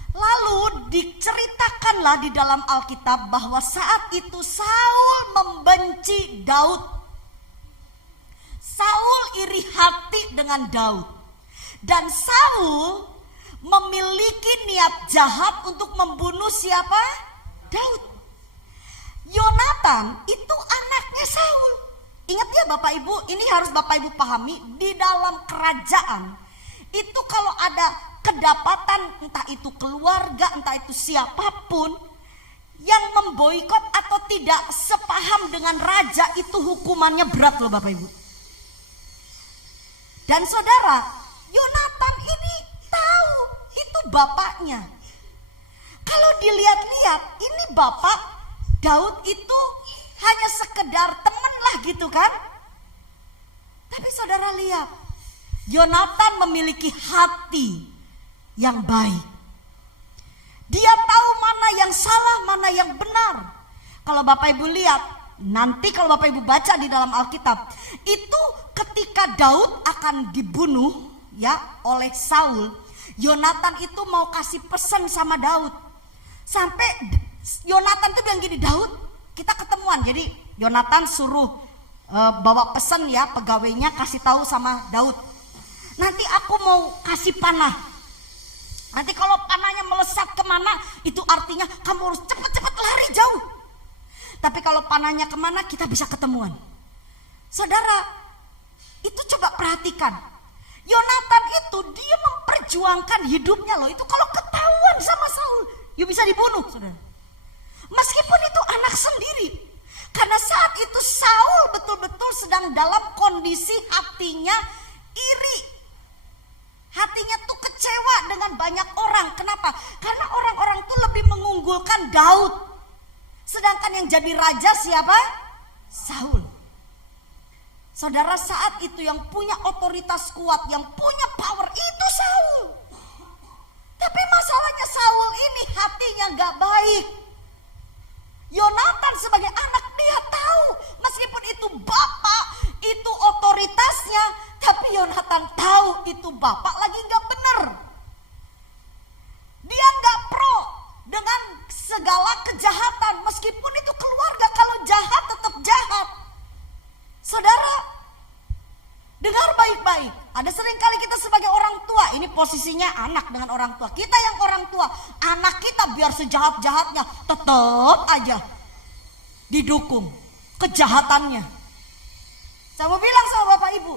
Lalu diceritakanlah di dalam Alkitab bahwa saat itu Saul membenci Daud. Saul iri hati dengan Daud. Dan Saul memiliki niat jahat untuk membunuh siapa? Daud. Yonatan itu anaknya Saul. Ingat ya Bapak Ibu, ini harus Bapak Ibu pahami, di dalam kerajaan itu kalau ada kedapatan, entah itu keluarga, entah itu siapapun yang memboikot atau tidak sepaham dengan raja, itu hukumannya berat loh Bapak Ibu. Dan saudara, Yonatan ini tahu itu bapaknya. Kalau dilihat-lihat, ini bapak Daud itu hanya sekedar temen lah gitu kan. Tapi saudara lihat, Yonatan memiliki hati yang baik. Dia tahu mana yang salah, mana yang benar. Kalau Bapak Ibu lihat, nanti kalau Bapak Ibu baca di dalam Alkitab, itu ketika Daud akan dibunuh ya oleh Saul, Yonatan itu mau kasih pesan sama Daud. Sampai Yonatan tuh bilang gini, Daud, kita ketemuan. Jadi Yonatan suruh bawa pesan ya, pegawainya kasih tahu sama Daud. Nanti aku mau kasih panah. Nanti kalau panahnya melesat kemana, itu artinya kamu harus cepat-cepat lari jauh. Tapi kalau panahnya kemana, kita bisa ketemuan. Saudara, itu coba perhatikan. Yonatan itu dia memperjuangkan hidupnya loh. Itu kalau ketahuan sama Saul, you bisa dibunuh, saudara. Meskipun itu anak sendiri. Karena saat itu Saul betul-betul sedang dalam kondisi hatinya iri. Hatinya tuh kecewa dengan banyak orang. Kenapa? Karena orang-orang tuh lebih mengunggulkan Daud. Sedangkan yang jadi raja siapa? Saul. Saudara, saat itu yang punya otoritas kuat, yang punya power itu Saul. Tapi masalahnya Saul ini hatinya gak baik. Yonatan sebagai anak dia tahu, meskipun itu bapak, itu otoritasnya, tapi Yonatan tahu itu bapak lagi gak benar. Dia gak pro dengan segala kejahatan, meskipun itu keluarga, kalau jahat tetap jahat. Saudara, dengar baik-baik. Ada seringkali kita sebagai orang tua, ini posisinya anak dengan orang tua. Kita yang orang tua, anak kita biar sejahat-jahatnya tetap aja didukung kejahatannya. Saya mau bilang sama Bapak Ibu,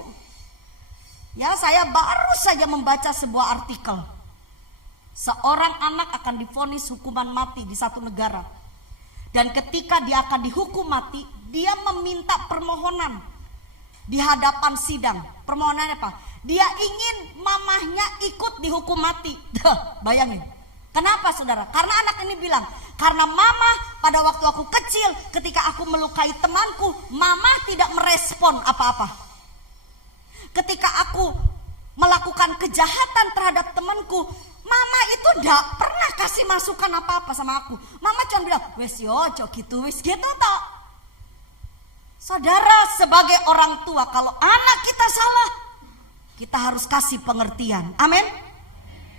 ya, saya baru saja membaca sebuah artikel. Seorang anak akan divonis hukuman mati di satu negara. Dan ketika dia akan dihukum mati, dia meminta permohonan di hadapan sidang. Permohonannya apa? Dia ingin mamahnya ikut dihukum mati. Bayangin. Kenapa saudara? Karena anak ini bilang, karena mama pada waktu aku kecil, ketika aku melukai temanku, mama tidak merespon apa-apa. Ketika aku melakukan kejahatan terhadap temanku, mama itu tidak pernah kasih masukan apa-apa sama aku. Mama cuma bilang, wes yo, cok gitu, wes gitu toh. Saudara, sebagai orang tua, kalau anak kita salah, kita harus kasih pengertian. Amin.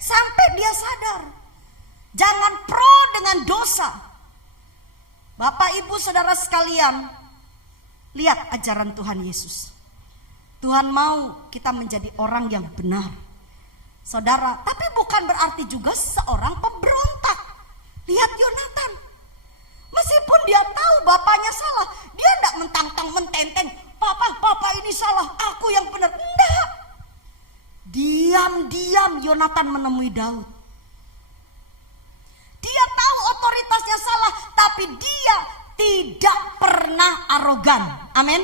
Sampai dia sadar. Jangan pro dengan dosa. Bapak Ibu Saudara sekalian, lihat ajaran Tuhan Yesus. Tuhan mau kita menjadi orang yang benar. Saudara, tapi bukan berarti juga seorang pemberontak. Lihat Yonatan. Meskipun dia tahu bapaknya salah, dia tidak mentang-tang mententeng, papa ini salah, aku yang benar. Enggak. Diam-diam Yonatan menemui Daud. Dia tahu otoritasnya salah, tapi dia tidak pernah arogan. Amin.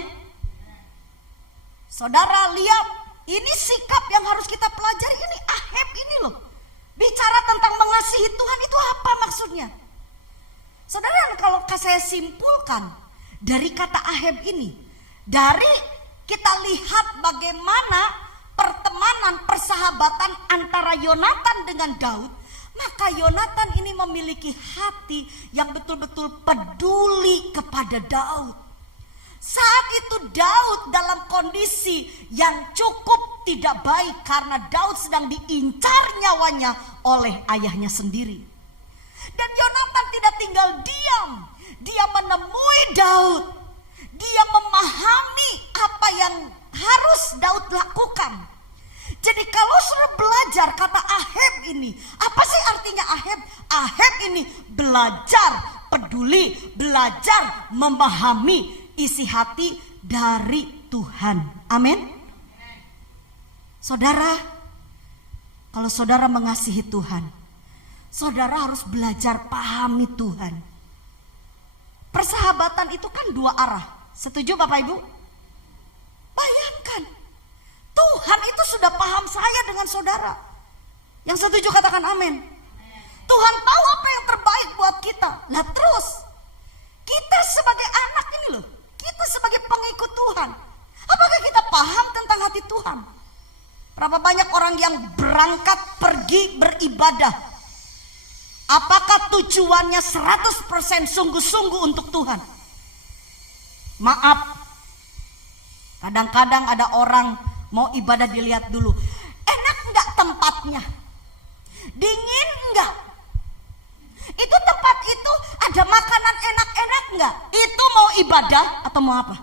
Saudara lihat, ini sikap yang harus kita pelajari. bisa saya simpulkan dari kata Ahab ini, dari kita lihat bagaimana pertemanan, persahabatan antara Yonatan dengan Daud, maka Yonatan ini memiliki hati yang betul-betul peduli kepada Daud. Saat itu Daud dalam kondisi yang cukup tidak baik karena Daud sedang diincar nyawanya oleh ayahnya sendiri. Dan Yonatan tidak tinggal diam, dia menemui Daud. Dia memahami apa yang harus Daud lakukan. Jadi kalau sudah belajar kata Ahab ini, apa sih artinya Ahab? Ahab ini belajar peduli, belajar memahami isi hati dari Tuhan. Amin. Saudara, kalau saudara mengasihi Tuhan, saudara harus belajar pahami Tuhan. Persahabatan itu kan dua arah. Setuju Bapak Ibu? Bayangkan, Tuhan itu sudah paham saya dengan saudara. Yang setuju katakan amin. Tuhan tahu apa yang terbaik buat kita. Nah terus, kita sebagai anak ini loh, kita sebagai pengikut Tuhan, apakah kita paham tentang hati Tuhan? Berapa banyak orang yang berangkat pergi beribadah, apakah tujuannya 100% sungguh-sungguh untuk Tuhan? Maaf, kadang-kadang ada orang mau ibadah dilihat dulu, enak enggak tempatnya? Dingin enggak? Itu tempat itu ada makanan enak-enak enggak? Itu mau ibadah atau mau apa?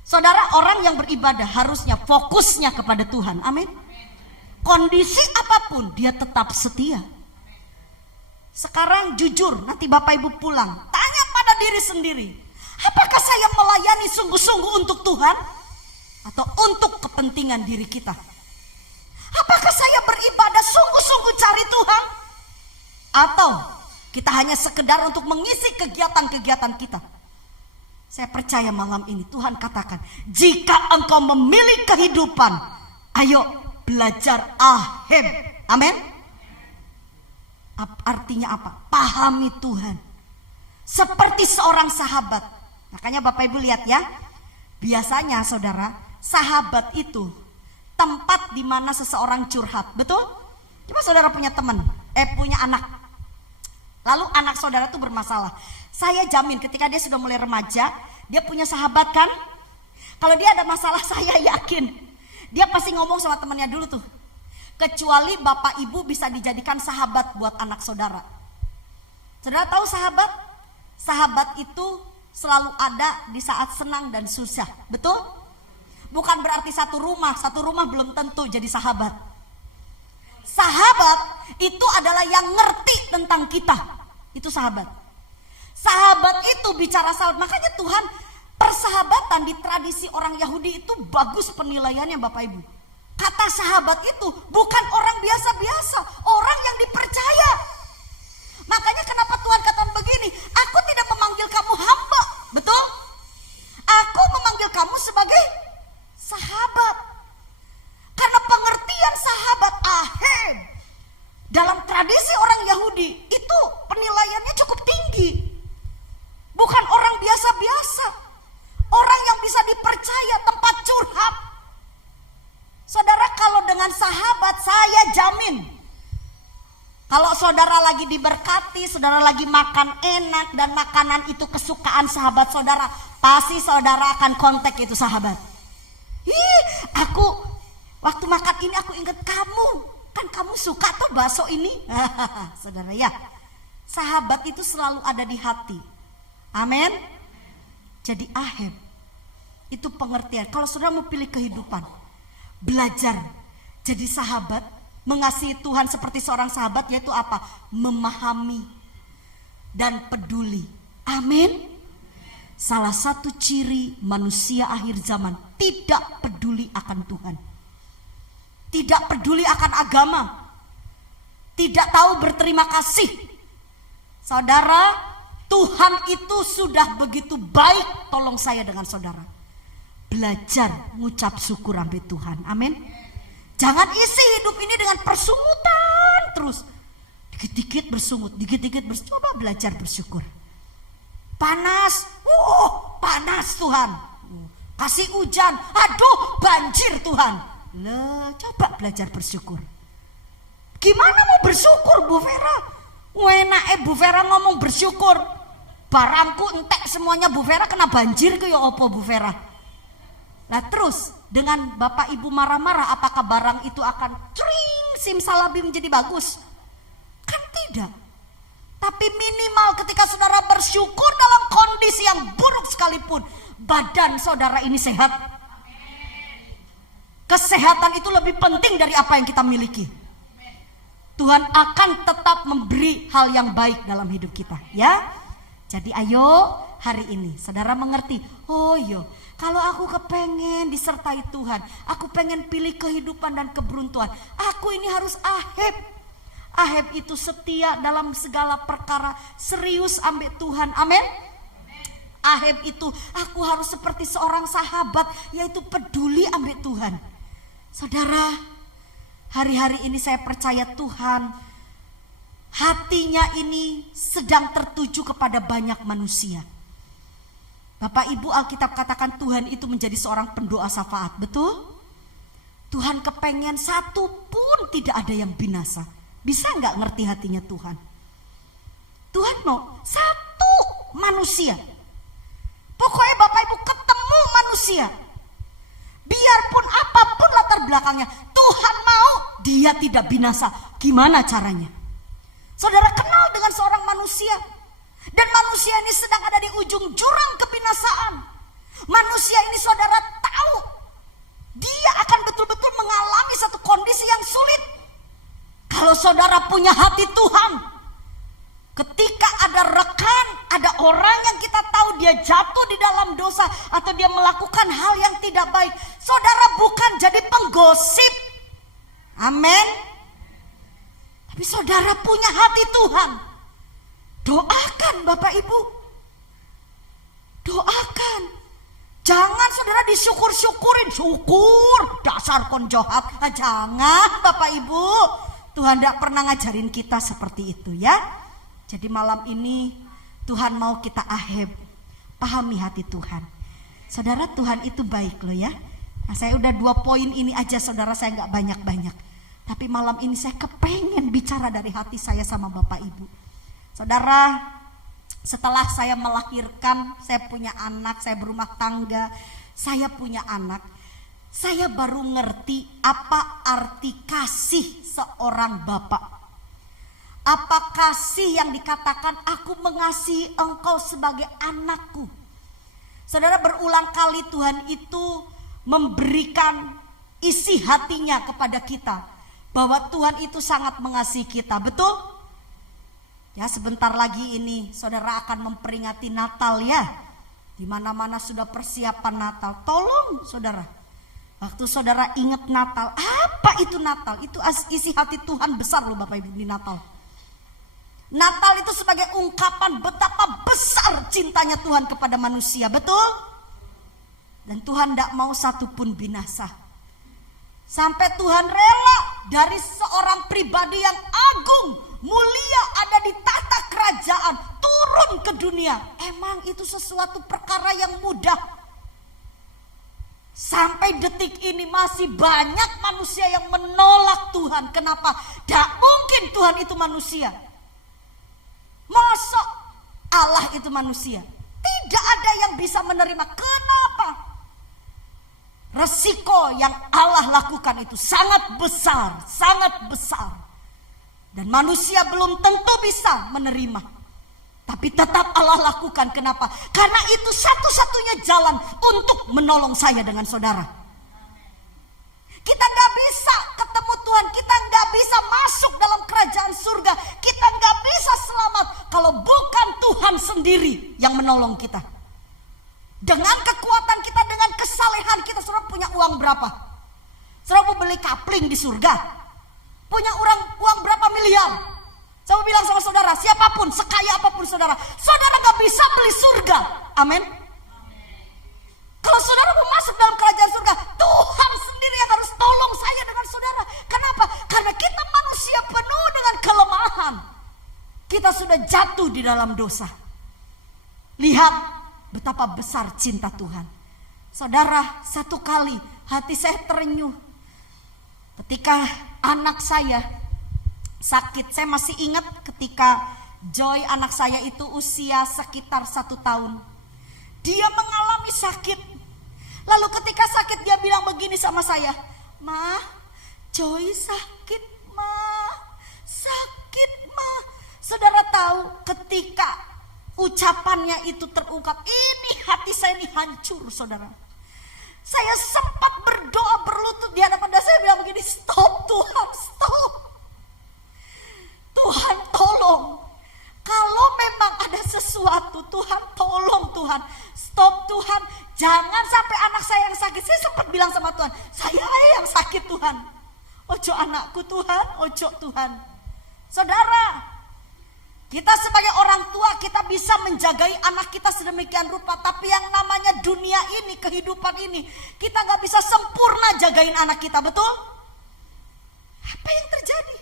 Saudara, orang yang beribadah harusnya fokusnya kepada Tuhan. Amin. Kondisi apapun dia tetap setia. Sekarang jujur, nanti Bapak Ibu pulang, tanya pada diri sendiri, apakah saya melayani sungguh-sungguh untuk Tuhan atau untuk kepentingan diri kita? Apakah saya beribadah sungguh-sungguh cari Tuhan atau kita hanya sekedar untuk mengisi kegiatan-kegiatan kita? Saya percaya malam ini Tuhan katakan, jika engkau memilih kehidupan, ayo belajar Ahab. Amin. Artinya apa? Pahami Tuhan seperti seorang sahabat. Makanya Bapak Ibu lihat ya, biasanya saudara, sahabat itu tempat di mana seseorang curhat. Betul? Coba saudara punya teman, punya anak, lalu anak saudara tuh bermasalah. Saya jamin ketika dia sudah mulai remaja, dia punya sahabat kan? Kalau dia ada masalah, saya yakin dia pasti ngomong sama temannya dulu tuh. Kecuali bapak ibu bisa dijadikan sahabat buat anak saudara. Saudara tahu sahabat? Sahabat itu selalu ada di saat senang dan susah. Betul? Bukan berarti satu rumah belum tentu jadi sahabat. Sahabat itu adalah yang ngerti tentang kita. Itu sahabat. Sahabat itu bicara sahabat. Makanya Tuhan, persahabatan di tradisi orang Yahudi itu bagus penilaiannya Bapak Ibu. Kata sahabat itu bukan orang biasa-biasa, orang yang dipercaya. Makanya kenapa Tuhan katakan begini, aku tidak memanggil kamu hamba, betul? Aku memanggil kamu sebagai sahabat. Karena pengertian sahabat Ahab dalam tradisi orang Yahudi itu penilaiannya cukup tinggi. Bukan orang biasa-biasa, orang yang bisa dipercaya, tempat curhat. Saudara, kalau dengan sahabat saya jamin, kalau saudara lagi diberkati, saudara lagi makan enak dan makanan itu kesukaan sahabat saudara, pasti saudara akan kontak itu sahabat. Aku waktu makan ini aku ingat kamu, kan kamu suka tuh bakso ini. Saudara ya, sahabat itu selalu ada di hati. Amin. Jadi Ahab itu pengertian. Kalau saudara mau pilih kehidupan, belajar jadi sahabat, mengasihi Tuhan seperti seorang sahabat, yaitu apa? Memahami dan peduli. Amin. Salah satu ciri manusia akhir zaman tidak peduli akan Tuhan, tidak peduli akan agama, tidak tahu berterima kasih. Saudara, Tuhan itu sudah begitu baik, tolong saya dengan saudara belajar mengucap syukur sampai Tuhan. Amin. Jangan isi hidup ini dengan persungutan terus. Dikit-dikit bersungut, dikit-dikit bersungut. Coba belajar bersyukur. Panas, panas Tuhan. Kasih hujan, aduh banjir Tuhan. Coba belajar bersyukur. Gimana mau bersyukur Bu Vera? Enak Bu Vera ngomong bersyukur. Barangku entek semuanya Bu Vera kena banjir ke ya opo Bu Vera? Nah terus dengan Bapak Ibu marah-marah, apakah barang itu akan simsalabim menjadi bagus? Kan tidak. Tapi minimal ketika saudara bersyukur dalam kondisi yang buruk sekalipun, badan saudara ini sehat. Kesehatan itu lebih penting dari apa yang kita miliki. Tuhan akan tetap memberi hal yang baik dalam hidup kita, ya. Jadi ayo hari ini saudara mengerti, oh iya, kalau aku kepengen disertai Tuhan, aku pengen pilih kehidupan dan keberuntuhan, aku ini harus aheb. Aheb itu setia dalam segala perkara, serius ambek Tuhan, amin. Aheb itu aku harus seperti seorang sahabat, yaitu peduli ambek Tuhan. Saudara, hari-hari ini saya percaya Tuhan hatinya ini sedang tertuju kepada banyak manusia. Bapak Ibu, Alkitab katakan Tuhan itu menjadi seorang pendoa syafaat, betul? Tuhan kepengen satu pun tidak ada yang binasa. Bisa nggak ngerti hatinya Tuhan? Tuhan mau satu manusia. Pokoknya Bapak Ibu ketemu manusia, biarpun apapun latar belakangnya, Tuhan mau dia tidak binasa. Gimana caranya? Saudara kenal dengan seorang manusia, dan manusia ini sedang ada di ujung jurang kebinasaan. Manusia ini saudara tahu dia akan betul-betul mengalami satu kondisi yang sulit. Kalau saudara punya hati Tuhan, ketika ada rekan, ada orang yang kita tahu dia jatuh di dalam dosa atau dia melakukan hal yang tidak baik, saudara bukan jadi penggosip, amin. Tapi saudara punya hati Tuhan, doakan Bapak Ibu, doakan. Jangan saudara disyukur-syukurin, syukur dasar kon jahat. Jangan Bapak Ibu, Tuhan tidak pernah ngajarin kita seperti itu, ya. Jadi malam ini Tuhan mau kita aheb, pahami hati Tuhan. Saudara, Tuhan itu baik loh ya. Nah, saya udah 2 poin ini aja saudara, saya nggak banyak-banyak. Tapi malam ini saya kepengen bicara dari hati saya sama Bapak Ibu. Saudara, setelah saya melahirkan, saya punya anak, saya berumah tangga, saya punya anak, saya baru ngerti apa arti kasih seorang bapak. Apa kasih yang dikatakan aku mengasihi engkau sebagai anakku. Saudara, berulang kali Tuhan itu memberikan isi hatinya kepada kita, bahwa Tuhan itu sangat mengasihi kita, betul? Ya, sebentar lagi ini saudara akan memperingati Natal ya. Di mana-mana sudah persiapan Natal. Tolong saudara, waktu saudara ingat Natal, apa itu Natal? Itu isi hati Tuhan besar loh Bapak Ibu di Natal. Natal itu sebagai ungkapan betapa besar cintanya Tuhan kepada manusia, betul? Dan Tuhan tidak mau satupun binasa. Sampai Tuhan rela dari seorang pribadi yang agung, mulia, ada di tata kerajaan, turun ke dunia. Emang itu sesuatu perkara yang mudah? Sampai detik ini masih banyak manusia yang menolak Tuhan. Kenapa? Tidak mungkin Tuhan itu manusia. Masa Allah itu manusia? Tidak ada yang bisa menerima. Kenapa? Resiko yang Allah lakukan itu sangat besar, sangat besar. Dan manusia belum tentu bisa menerima. Tapi tetap Allah lakukan. Kenapa? Karena itu satu-satunya jalan untuk menolong saya dengan saudara. Kita nggak bisa ketemu Tuhan, kita nggak bisa masuk dalam kerajaan surga, kita nggak bisa selamat kalau bukan Tuhan sendiri yang menolong kita. Dengan kekuatan kita, dengan kesalehan kita, saudara punya uang berapa? Saudara mau beli kapling di surga? Punya uang berapa miliar? Saya mau bilang sama saudara, siapapun, sekaya apapun saudara, saudara gak bisa beli surga. Amin. Kalau saudara mau masuk dalam kerajaan surga, Tuhan sendiri yang harus tolong saya dengan saudara. Kenapa? Karena kita manusia penuh dengan kelemahan. Kita sudah jatuh di dalam dosa. Lihat betapa besar cinta Tuhan. Saudara, satu kali hati saya terenyuh ketika anak saya sakit. Saya masih ingat ketika Joy anak saya itu usia sekitar 1 tahun. Dia mengalami sakit. Lalu ketika sakit dia bilang begini sama saya, "Ma, Joy sakit, Ma. Sakit, Ma." Saudara tahu ketika ucapannya itu terungkap, ini hati saya ini hancur, saudara. Saya sempat berdoa berlutut di hadapan dia. Saya bilang begini, "Stop Tuhan, stop. Tuhan tolong. Kalau memang ada sesuatu, Tuhan tolong Tuhan. Stop Tuhan. Jangan sampai anak saya yang sakit." Saya sempat bilang sama Tuhan, "Saya yang sakit Tuhan. Ojo anakku Tuhan, ojo Tuhan." Saudara, kita sebagai orang tua kita bisa menjagai anak kita sedemikian rupa. Tapi yang namanya dunia ini, kehidupan ini, kita gak bisa sempurna jagain anak kita, betul? Apa yang terjadi?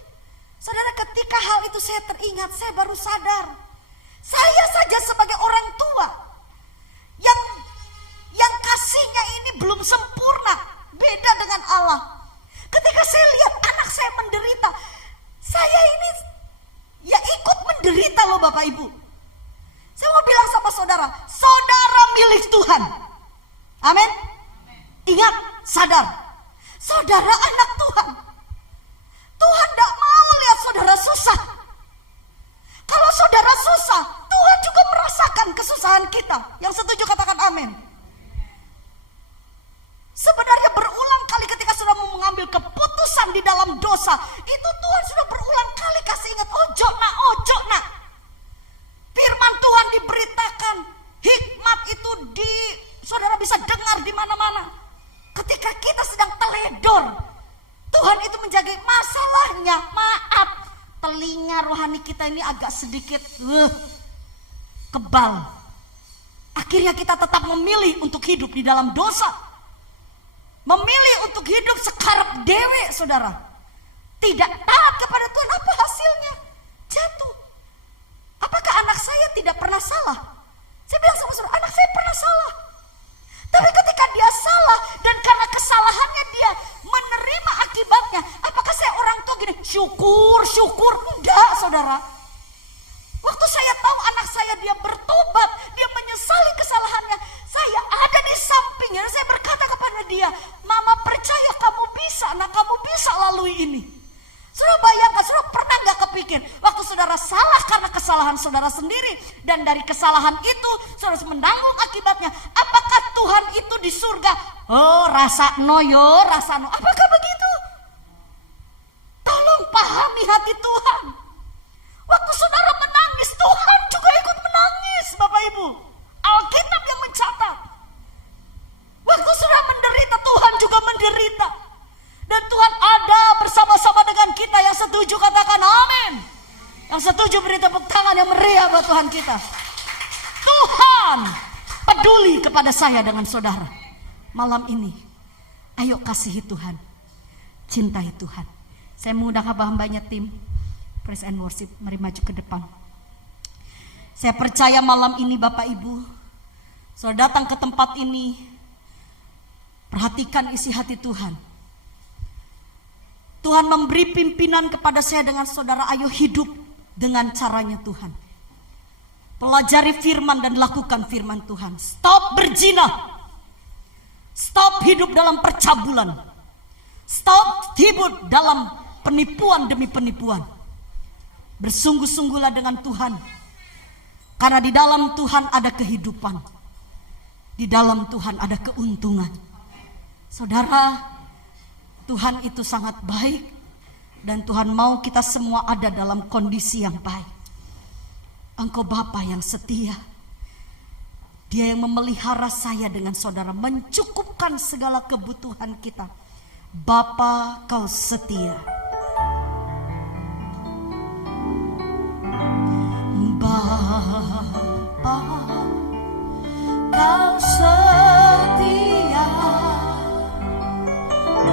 Saudara, ketika hal itu saya teringat, saya baru sadar. Saya saja sebagai orang tua yang kasihnya ini belum sempurna. Beda dengan Allah. Ketika saya lihat anak saya menderita, saya ini ya ikut menderita loh Bapak Ibu. Saya mau bilang sama saudara, saudara milik Tuhan. Amin. Ingat, sadar, saudara anak Tuhan. Tuhan tidak mau lihat saudara susah. Kalau saudara susah, Tuhan juga merasakan kesusahan kita. Yang setuju katakan amin. Sebenarnya berulang kali ketika sudah mau mengambil keputusan di dalam dosa, itu Tuhan sudah berulang kali kasih ingat, ojo nak. Firman Tuhan diberitakan, hikmat itu saudara bisa dengar di mana-mana. Ketika kita sedang teledor, Tuhan itu menjaga. Masalahnya, maaf, telinga rohani kita ini agak sedikit kebal. Akhirnya kita tetap memilih untuk hidup di dalam dosa. Memilih untuk hidup sekarep dewe, saudara. Tidak taat kepada Tuhan, apa hasilnya? Jatuh. Apakah anak saya tidak pernah salah? Saya bilang sama saudara, anak saya pernah salah. Tapi ketika dia salah dan karena kesalahannya dia menerima akibatnya, apakah saya orang tua gini, syukur? Enggak, saudara. Waktu saya tahu anak saya dia bertobat, dia menyesali kesalahannya, saya ada di sampingnya, saya berkata kepada dia, "Mama percaya kamu bisa, nak, kamu bisa lalui ini." Saudara bayangkan, saudara pernah gak kepikir waktu saudara salah karena kesalahan saudara sendiri, dan dari kesalahan itu saudara harus menanggung akibatnya. Apakah Tuhan itu di surga? Oh, rasa no. Apakah begitu? Tolong pahami hati Tuhan. Waktu saudara menangis, Tuhan juga ikut menangis, Bapak Ibu. Alkitab yang mencatat. Waktu saudara menderita, Tuhan juga menderita. Dan Tuhan ada bersama-sama dengan kita. Yang setuju katakan amin. Yang setuju beri tepuk tangan yang meriah buat Tuhan kita. Tuhan peduli kepada saya dengan saudara. Malam ini, ayo kasihi Tuhan, cintai Tuhan. Saya mengundang hamba-hambanya tim Praise and Worship, mari maju ke depan. Saya percaya malam ini Bapak Ibu, saudara datang ke tempat ini, perhatikan isi hati Tuhan. Tuhan memberi pimpinan kepada saya dengan saudara, ayo hidup dengan caranya Tuhan. Pelajari firman dan lakukan firman Tuhan. Stop berzina. Stop hidup dalam percabulan. Stop hidup dalam penipuan demi penipuan. Bersungguh-sungguhlah dengan Tuhan. Karena di dalam Tuhan ada kehidupan. Di dalam Tuhan ada keuntungan. Saudara, Tuhan itu sangat baik. Dan Tuhan mau kita semua ada dalam kondisi yang baik. Engkau Bapa yang setia. Dia yang memelihara saya dengan saudara, mencukupkan segala kebutuhan kita. Bapa, kau setia. Bapa, kau setia.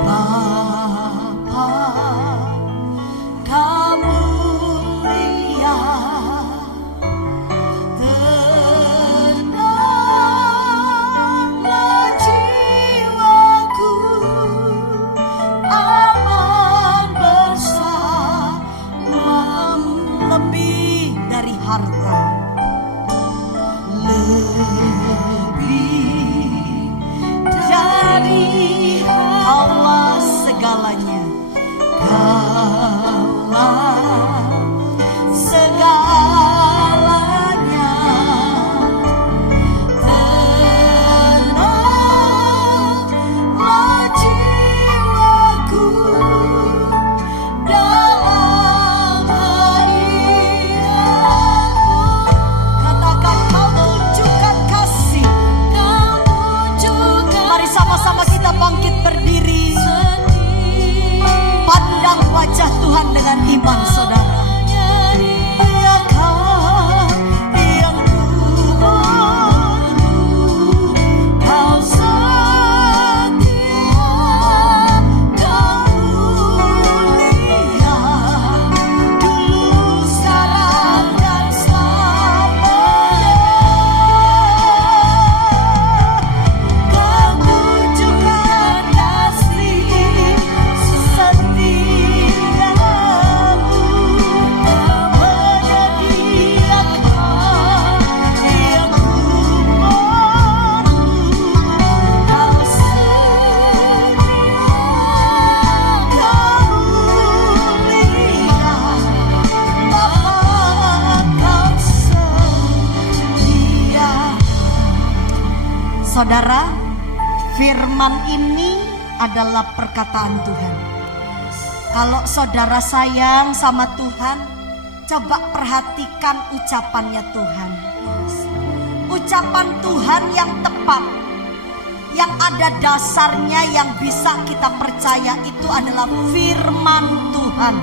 Bapa, kau mulia. Saudara, firman ini adalah perkataan Tuhan. Kalau saudara sayang sama Tuhan, coba perhatikan ucapannya Tuhan. Ucapan Tuhan yang tepat, yang ada dasarnya, yang bisa kita percaya, itu adalah firman Tuhan.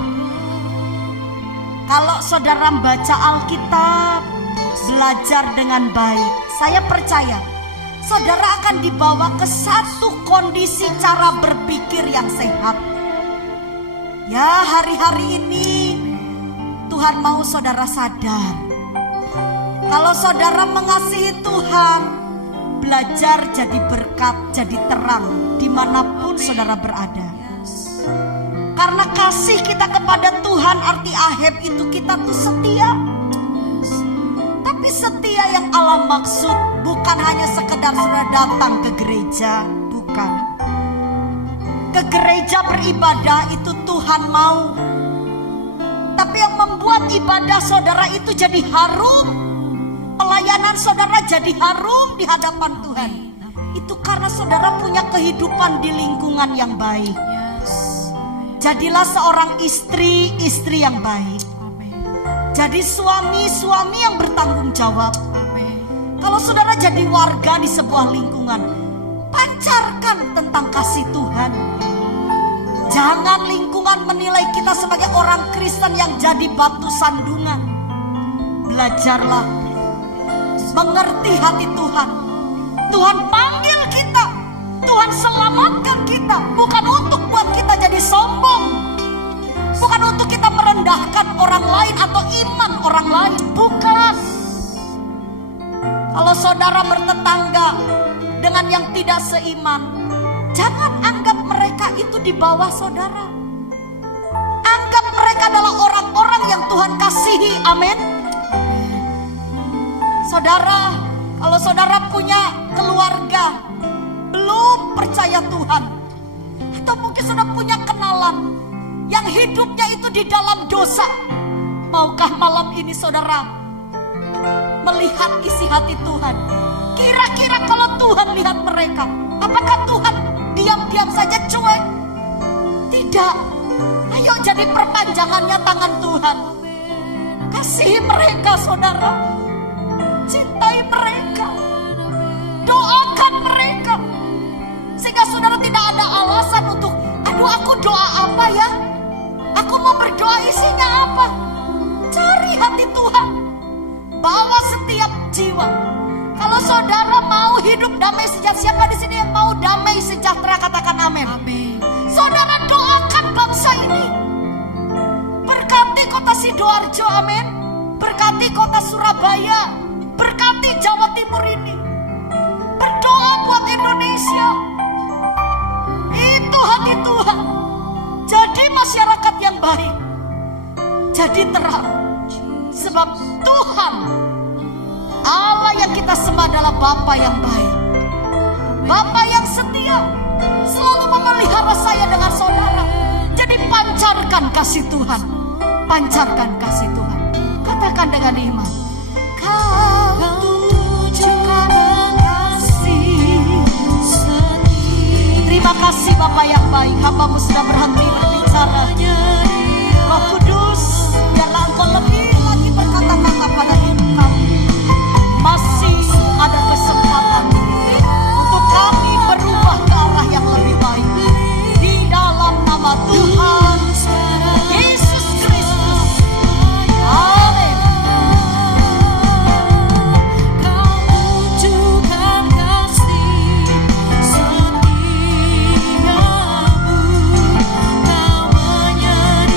Kalau saudara baca Alkitab, belajar dengan baik, saya percaya saudara akan dibawa ke satu kondisi cara berpikir yang sehat. Ya, hari-hari ini Tuhan mau saudara sadar, kalau saudara mengasihi Tuhan, belajar jadi berkat, jadi terang dimanapun saudara berada. Karena kasih kita kepada Tuhan, arti aheb itu kita tuh setia. Tapi setia yang Allah maksud bukan hanya sekedar saudara datang ke gereja, bukan. Ke gereja beribadah itu Tuhan mau. Tapi yang membuat ibadah saudara itu jadi harum, pelayanan saudara jadi harum di hadapan Tuhan, itu karena saudara punya kehidupan di lingkungan yang baik. Jadilah seorang istri yang baik. Jadi suami yang bertanggung jawab. Kalau saudara jadi warga di sebuah lingkungan, pancarkan tentang kasih Tuhan. Jangan lingkungan menilai kita sebagai orang Kristen yang jadi batu sandungan. Belajarlah mengerti hati Tuhan. Tuhan panggil kita, Tuhan selamatkan kita, bukan untuk buat kita jadi sombong, bukan untuk kita merendahkan orang lain atau iman orang lain, bukan. Kalau saudara bertetangga dengan yang tidak seiman, jangan anggap mereka itu di bawah saudara. Anggap mereka adalah orang-orang yang Tuhan kasihi, amin. Saudara, kalau saudara punya keluarga belum percaya Tuhan, atau mungkin saudara punya kenalan yang hidupnya itu di dalam dosa, maukah malam ini saudara melihat isi hati Tuhan? Kira-kira kalau Tuhan lihat mereka, apakah Tuhan diam-diam saja cuek? Tidak. Ayo jadi perpanjangannya tangan Tuhan. Kasihi mereka saudara, cintai mereka, doakan mereka, sehingga saudara tidak ada alasan untuk, aduh aku doa apa ya, aku mau berdoa isinya apa. Cari hati Tuhan, bawa setiap jiwa. Kalau saudara mau hidup damai sejahtera, siapa di sini yang mau damai sejahtera, katakan amin. Amin. Saudara doakan bangsa ini, berkati kota Sidoarjo, amin. Berkati kota Surabaya, berkati Jawa Timur ini. Berdoa buat Indonesia. Itu hati Tuhan. Jadi masyarakat yang baik, jadi terang. Sebab Tuhan Allah yang kita sembah adalah Bapa yang baik, Bapa yang setia, selalu memelihara saya dengan saudara. Jadi pancarkan kasih Tuhan, pancarkan kasih Tuhan. Katakan dengan iman, Kau tunjukkan kasih setia. Terima kasih Bapa yang baik, hamba-Mu sudah berhenti berbicara. Roh Kudus, biarlah Engkau lebih lagi berkata-kata pada hidup kami. Masih ada kesempatan untuk kami berubah ke arah yang lebih baik, di dalam nama Tuhan Yesus Kristus. Amin. Kau tunjukkan kasih setiamu, Kau menyediakan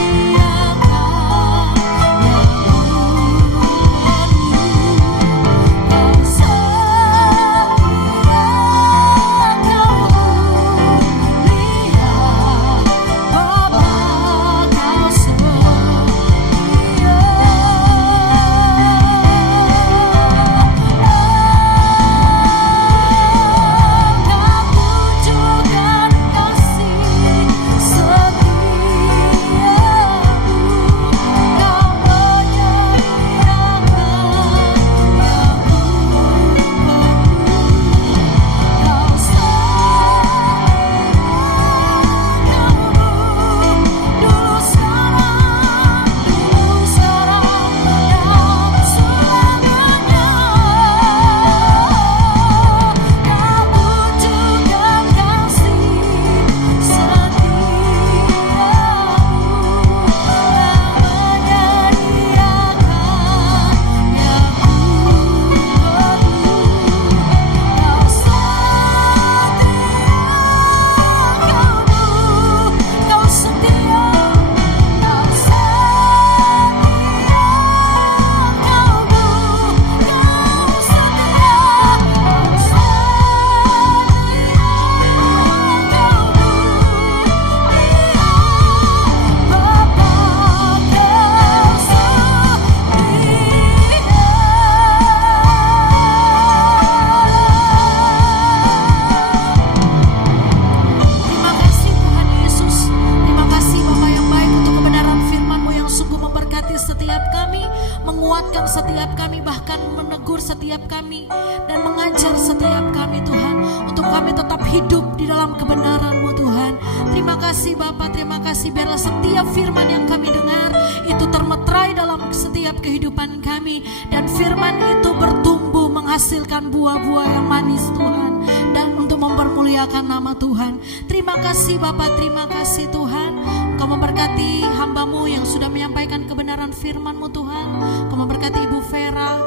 memegang setiap kami, bahkan menegur setiap kami dan mengajar setiap kami Tuhan, untuk kami tetap hidup di dalam kebenaran-Mu Tuhan. Terima kasih Bapa, terima kasih, biarlah setiap firman yang kami dengar itu termeterai dalam setiap kehidupan kami, dan firman itu bertumbuh menghasilkan buah-buah yang manis Tuhan, dan untuk mempermuliakan nama Tuhan. Terima kasih Bapa, terima kasih Tuhan. Kau memberkati hamba-Mu yang sudah menyampaikan kebenaran firman-Mu Tuhan. Kau memberkati Ibu Vera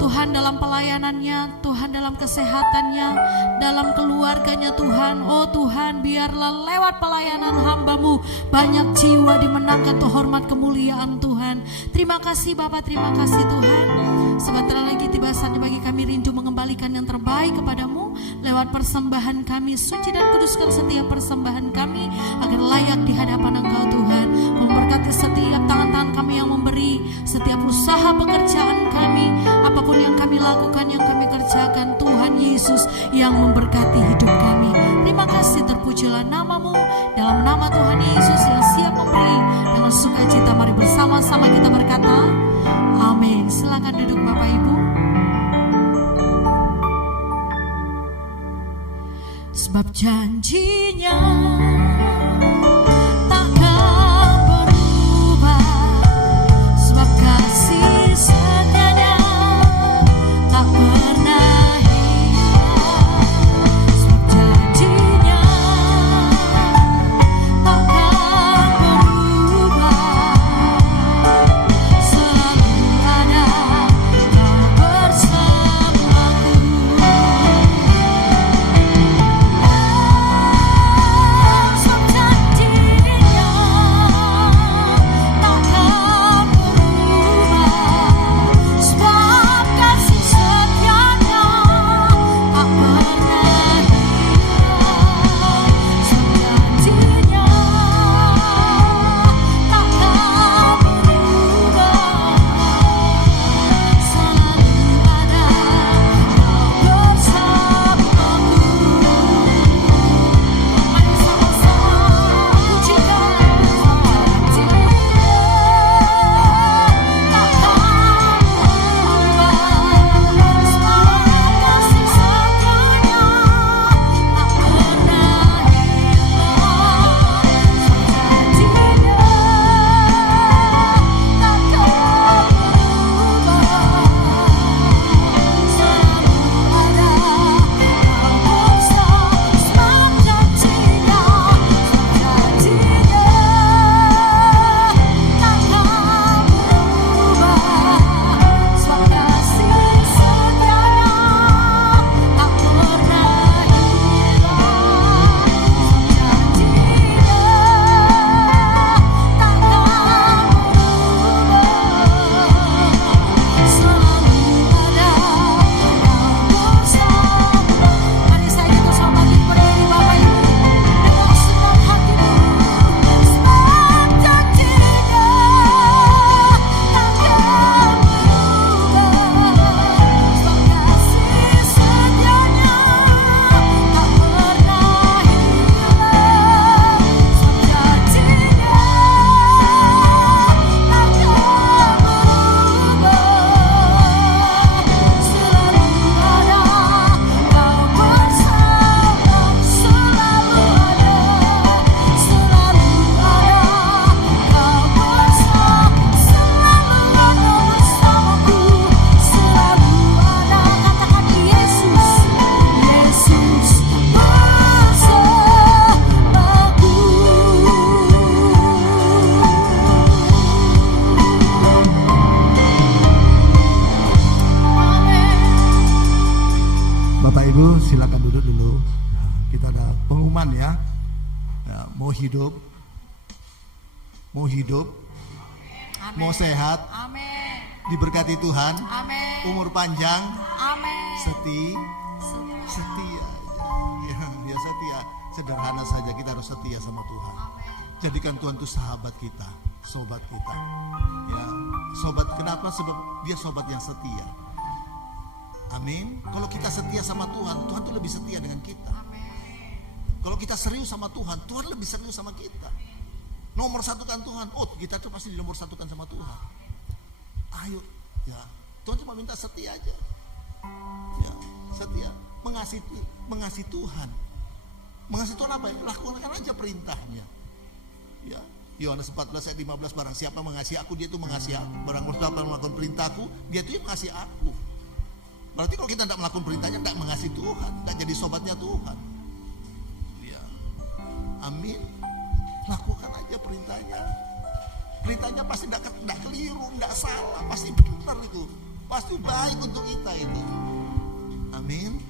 Tuhan dalam pelayanannya, Tuhan dalam kesehatannya, dalam keluarganya Tuhan. Oh Tuhan, biarlah lewat pelayanan hamba-Mu banyak jiwa dimenangkan untuk hormat kemuliaan Tuhan. Terima kasih Bapa, terima kasih Tuhan. Sebentar lagi tiba saatnya bagi kami rindu mengembalikan yang terbaik kepada-Mu lewat persembahan kami. Suci dan kuduskan setiap persembahan kami agar layak di hadapan Engkau Tuhan. Memberkati setiap tangan-tangan kami yang memberi, setiap usaha pekerjaan kami, apapun yang kami lakukan, yang kami kerjakan, Tuhan Yesus yang memberkati hidup kami. Terima kasih, terpujilah nama-Mu, dalam nama Tuhan Yesus yang siap memberi. Dengan sukacita mari bersama-sama kita berkata amin. Silakan duduk Bapak Ibu. Sebab janjinya takkan berubah, sebab kasih setianya tak pernah hilang. Sebab janjinya takkan berubah, selalu ada Kau bersamaku. Mau hidup, Amin. mau sehat, Amin. diberkati Tuhan, Amin. umur panjang, Amin. setia. Ya setia. Sederhana saja, kita harus setia sama Tuhan. Jadikan Tuhan itu sahabat kita, sobat kita. Ya, sobat kenapa? Sebab dia sobat yang setia. Amin. Kalau kita setia sama Tuhan, Tuhan tuh lebih setia dengan kita. Kalau kita serius sama Tuhan, Tuhan lebih serius sama kita. Nomor satukan Tuhan. Oh, kita tuh pasti di nomor satukan sama Tuhan. Ayo, Ya, Tuhan cuma minta setia aja. Ya, setia, mengasihi Tuhan. Mengasihi Tuhan apa? Lakukan aja perintahnya. Ya, Yohanes 14 ayat 15, barang siapa mengasihi aku, dia itu mengasihi aku. Barang siapa melakukan perintahku, dia itu yang mengasihi aku. Berarti kalau kita tidak melakukan perintahnya, tidak mengasihi Tuhan, tidak jadi sobatnya Tuhan. Ya, amin. Lakukan aja perintahnya. Perintahnya pasti tidak keliru, tidak salah, pasti benar itu, pasti baik untuk kita itu. Amin.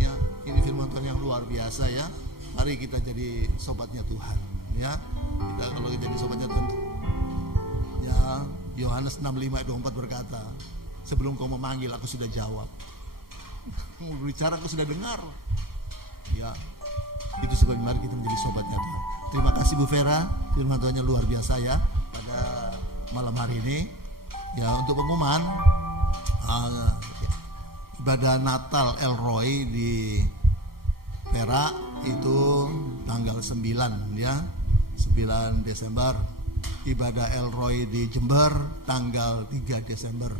Ya, ini firman Tuhan yang luar biasa ya. Mari kita jadi sobatnya Tuhan. Ya, kalau kita jadi sobatnya Tuhan. Ya, Yohanes 6:5-24 berkata, sebelum kau memanggil aku sudah jawab. Mau berbicara aku sudah dengar. Ya, itu sebabnya mari kita menjadi sobatnya Tuhan. Terima kasih Bu Vera, firman Tuhannya luar biasa ya pada malam hari ini. Ya, untuk pengumuman ibadah Natal Elroy di Perak itu tanggal 9 ya, 9 Desember. Ibadah Elroy di Jember tanggal 3 Desember.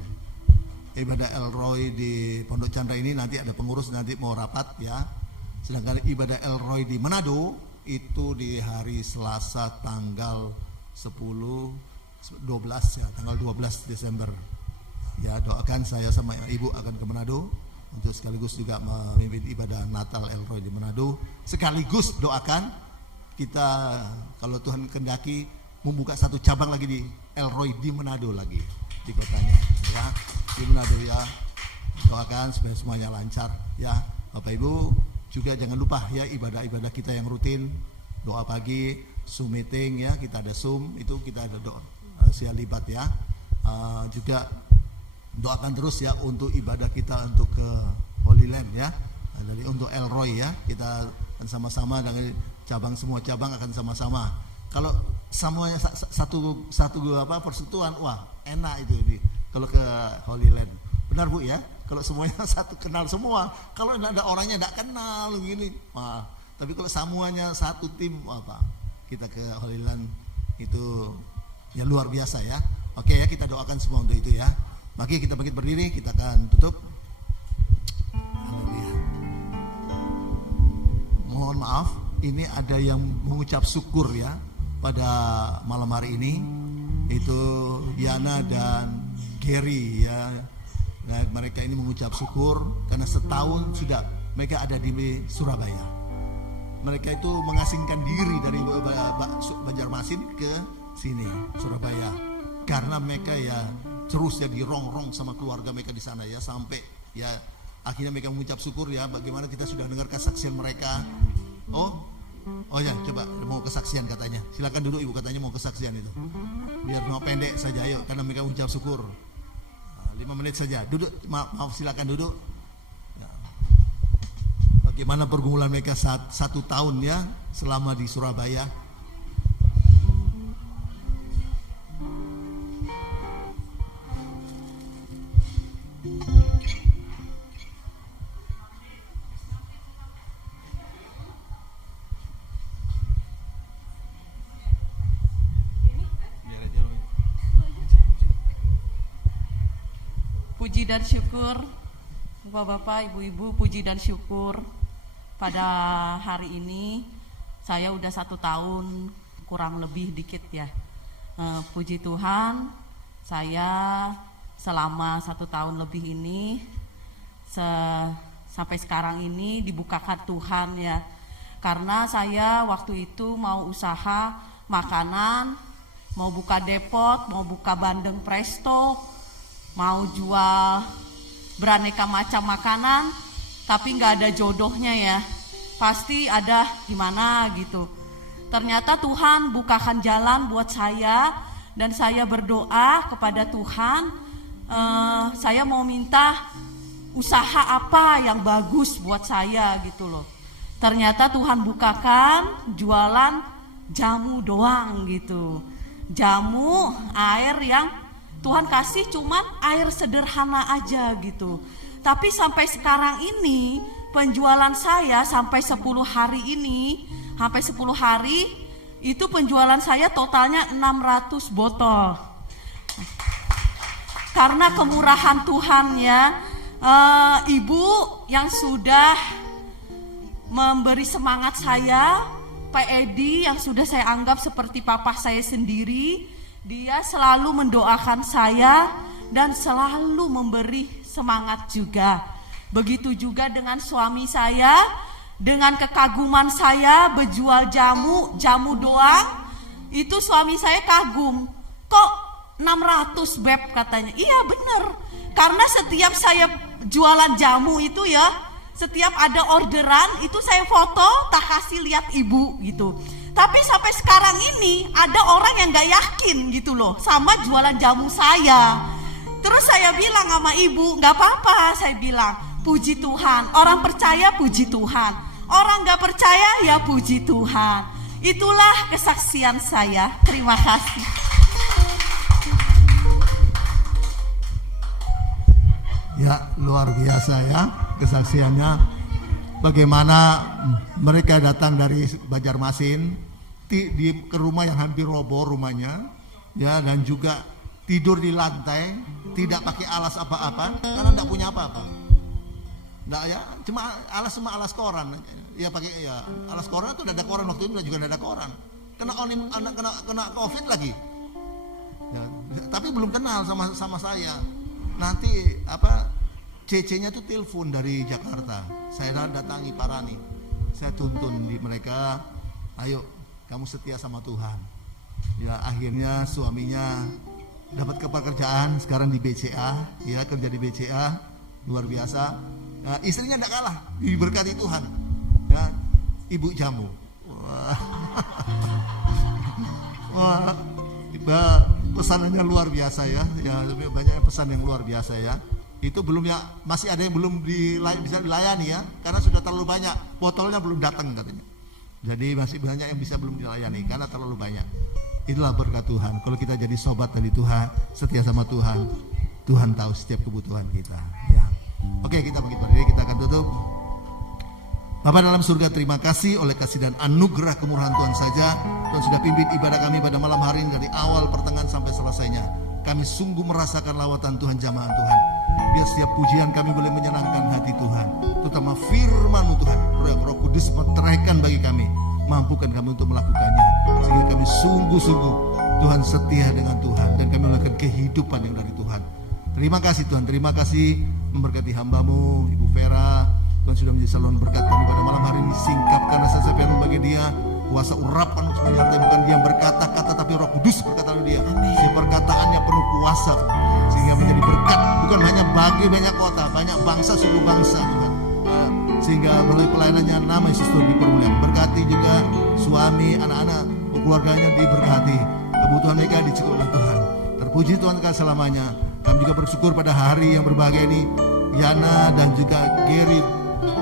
Ibadah Elroy di Pondok Chandra ini nanti ada pengurus nanti mau rapat ya. Sedangkan ibadah Elroy di Manado itu di hari Selasa tanggal 12 ya, tanggal 12 Desember. Ya, doakan saya sama Ibu akan ke Manado untuk sekaligus juga memimpin ibadah Natal Elroy di Manado. Sekaligus doakan kita kalau Tuhan kehendaki membuka satu cabang lagi di Elroy di Manado lagi di kotanya ya, di Manado ya. Doakan supaya semuanya lancar ya. Bapak Ibu juga jangan lupa ya ibadah-ibadah kita yang rutin, doa pagi, Zoom meeting ya, kita ada Zoom itu kita ada doa saya libat ya. Juga doakan terus ya untuk ibadah kita untuk ke Holy Land ya. Jadi untuk Elroy ya, kita akan sama-sama dengan cabang, semua cabang akan sama-sama. Kalau semuanya satu persekutuan, wah enak itu kalau ke Holy Land. Benar Bu ya? Kalau semuanya satu kenal semua, kalau tidak ada orangnya tidak kenal begini. Wah, tapi kalau semuanya satu tim apa? Kita ke Holy Land itu ya luar biasa ya. Oke ya, kita doakan semua untuk itu ya. Mari kita bangkit berdiri, kita akan tutup. Haleluya. Mohon maaf, ini ada yang mengucap syukur ya pada malam hari ini. Itu Yana dan Gary ya. Nah, mereka ini mengucap syukur karena setahun sudah mereka ada di Surabaya. Mereka itu mengasingkan diri dari Banjarmasin ke sini Surabaya karena mereka ya terus ya dirongrong sama keluarga mereka di sana ya, sampai ya akhirnya mereka mengucap syukur ya bagaimana kita sudah dengar kesaksian mereka. Oh ya, coba mau kesaksian katanya. Silakan duduk Ibu, katanya mau kesaksian itu. Biar mau pendek saja ayo karena mereka mengucap syukur. 5 menit saja. Duduk, maaf silakan duduk. Ya. Bagaimana pergumulan mereka satu tahun ya selama di Surabaya. Puji dan syukur Bapak-bapak, Ibu-ibu, puji dan syukur pada hari ini saya udah 1 tahun kurang lebih dikit ya. Puji Tuhan, saya selama 1 tahun lebih ini sampai sekarang ini dibukakan Tuhan ya. Karena saya waktu itu mau usaha makanan, mau buka depot, mau buka bandeng presto, mau jual beraneka macam makanan, tapi nggak ada jodohnya ya. Pasti ada gimana gitu. Ternyata Tuhan bukakan jalan buat saya, dan saya berdoa kepada Tuhan, saya mau minta usaha apa yang bagus buat saya gitu loh. Ternyata Tuhan bukakan jualan jamu doang gitu. Jamu air yang Tuhan kasih cuman air sederhana aja gitu. Tapi sampai sekarang ini penjualan saya sampai 10 hari ini, sampai 10 hari itu penjualan saya totalnya 600 botol. karena kemurahan Tuhan ya. Ibu yang sudah memberi semangat saya, Pak Edi yang sudah saya anggap seperti papa saya sendiri, dia selalu mendoakan saya dan selalu memberi semangat juga. Begitu juga dengan suami saya, dengan kekaguman saya berjual jamu doang, itu suami saya kagum. Kok 600 beb katanya? Iya bener, karena setiap saya jualan jamu itu ya, setiap ada orderan itu saya foto, tak kasih lihat ibu gitu. Tapi sampai sekarang ini ada orang yang gak yakin gitu loh sama jualan jamu saya. Terus saya bilang sama ibu, gak apa-apa, saya bilang, puji Tuhan. Orang percaya puji Tuhan, orang gak percaya ya puji Tuhan. Itulah kesaksian saya. Terima kasih. Ya, luar biasa ya kesaksiannya. Bagaimana mereka datang dari Banjarmasin ke rumah yang hampir roboh rumahnya, ya, dan juga tidur di lantai, tidak pakai alas apa-apa karena tidak punya apa-apa. Nggak ya, cuma alas koran. Ya pakai ya alas koran itu ada koran, waktu itu juga ada koran. Kena COVID lagi. Ya, tapi belum kenal sama saya. Nanti CC-nya tuh telepon dari Jakarta. Saya datangi Parani. Saya tuntun di mereka, ayo kamu setia sama Tuhan. Ya akhirnya suaminya dapat pekerjaan sekarang di BCA, ya kerja di BCA, luar biasa. Nah, istrinya tidak kalah, diberkati Tuhan. Ya, ibu jamu. Wah, pesanannya luar biasa ya. Ya banyak pesan yang luar biasa ya. Itu belum ya, masih ada yang belum bisa dilayani ya, karena sudah terlalu banyak, botolnya belum datang katanya. Jadi masih banyak yang bisa belum dilayani karena terlalu banyak. Itulah berkat Tuhan. Kalau kita jadi sobat dari Tuhan, setia sama Tuhan, Tuhan tahu setiap kebutuhan kita. Ya. Oke, kita bagi berdiri, kita akan tutup. Bapa dalam surga, terima kasih oleh kasih dan anugerah kemurahan Tuhan saja. Tuhan sudah pimpin ibadah kami pada malam hari ini dari awal pertengahan sampai selesainya. Kami sungguh merasakan lawatan Tuhan, jamaah Tuhan. Biar setiap pujian kami boleh menyenangkan hati Tuhan, terutama firman-Mu Tuhan. Roh Kudus meteraikan bagi kami, mampukan kami untuk melakukannya, sehingga kami sungguh-sungguh Tuhan setia dengan Tuhan, dan kami melakukan kehidupan yang dari Tuhan. Terima kasih Tuhan, terima kasih memberkati hamba-Mu Ibu Vera. Tuhan sudah menjadi saluran berkat kami pada malam hari ini. Singkapkan rasa sapian bagi dia, kuasa urapan untuk menyertai, bukan dia yang berkata-kata, tapi Roh Kudus berkata oleh dia. Si perkataannya penuh kuasa, sehingga menjadi berkat bukan hanya bagi banyak kota, banyak bangsa, suku bangsa Tuhan. Sehingga melalui pelayanannya nama Yesus Tuhan dipermuliakan. Berkati juga suami, anak-anak, keluarganya diberkati, kebutuhan mereka dicukupi oleh Tuhan. Terpuji Tuhan selamanya. Kami juga bersyukur pada hari yang berbahagia ini, Yana dan juga Gary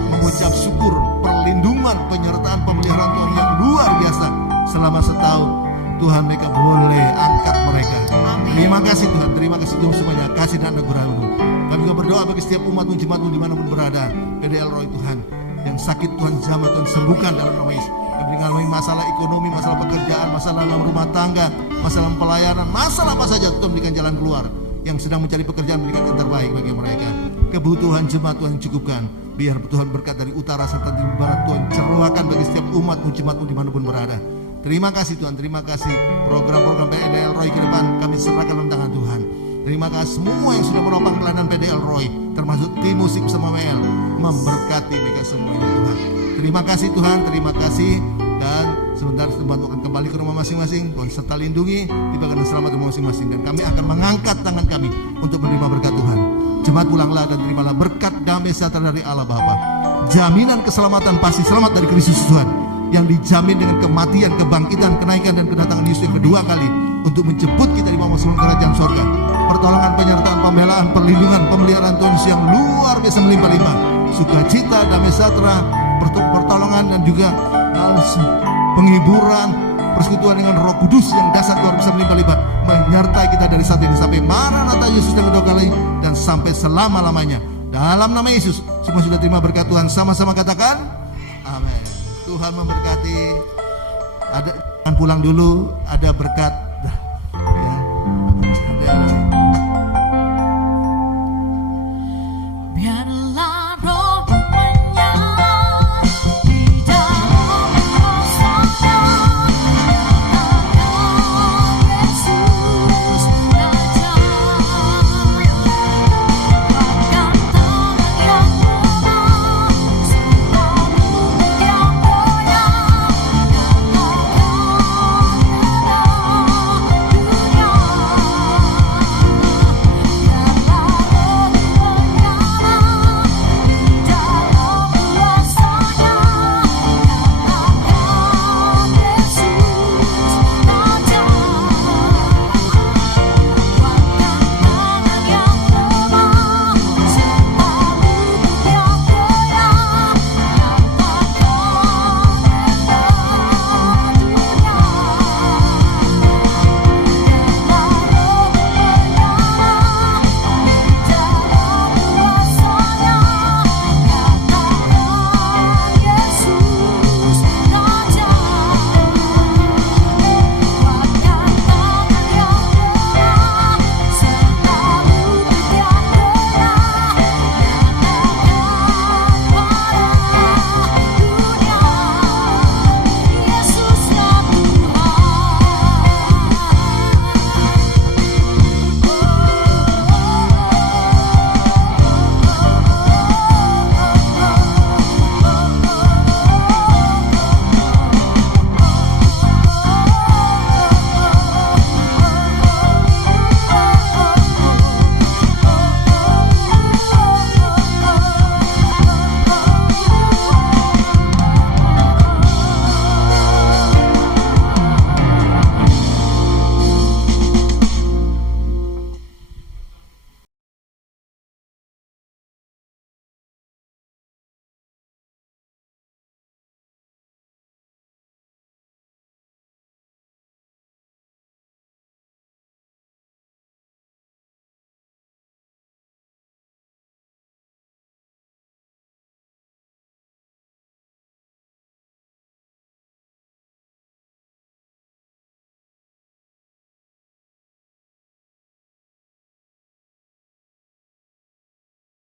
mengucap syukur perlindungan, penyertaan, pemeliharaan Tuhan yang luar biasa selama setahun. Tuhan, mereka boleh angkat mereka. Amin. Terima kasih Tuhan, terima kasih Tuhan semuanya, kasih dan anugerah-Mu. Kami juga berdoa bagi setiap umat-Mu, jemaat-Mu dimanapun berada. PDL Roy Tuhan, yang sakit Tuhan jamah, Tuhan sembuhkan dalam nama Yesus. Yang mengalami masalah ekonomi, masalah pekerjaan, masalah dalam rumah tangga, masalah pelayanan, masalah apa saja, Tuhan berikan jalan keluar. Yang sedang mencari pekerjaan, berikan yang terbaik bagi mereka. Kebutuhan jemaat Tuhan cukupkan. Biar Tuhan berkat dari utara serta dari barat Tuhan cerahkan bagi setiap umat-Mu, jemaat-Mu dimanapun berada. Terima kasih Tuhan, terima kasih. Program-program PDL Roy ke depan kami serahkan dalam tangan Tuhan. Terima kasih semua yang sudah menopang pelayanan PDL Roy, termasuk tim musik bersama WL, memberkati mereka semuanya Tuhan. Terima kasih Tuhan, terima kasih. Dan sebentar Tuhan akan kembali ke rumah masing-masing. Tuhan serta lindungi, tibakan selamat rumah masing-masing. Dan kami akan mengangkat tangan kami untuk menerima berkat Tuhan. Jemaat pulanglah dan terimalah berkat damai sejahtera dari Allah Bapa. Jaminan keselamatan pasti selamat dari Kristus Tuhan, yang dijamin dengan kematian, kebangkitan, kenaikan dan kedatangan Yesus yang kedua kali untuk menjemput kita di bawah seluruh kerajaan sorga. Pertolongan, penyertaan, pembelaan, perlindungan, pemeliharaan Tuhan Yesus yang luar biasa melimpah-limpah. Sukacita, damai sejahtera, pertolongan dan juga penghiburan, persekutuan dengan Roh Kudus yang dasar luar biasa melimpah-limpah menyertai kita dari saat ini sampai Maranatha Yesus yang kedua kali dan sampai selama-lamanya. Dalam nama Yesus, semua sudah terima berkat Tuhan, sama-sama katakan amin. Tuhan memberkati. Ada pulang dulu, ada berkat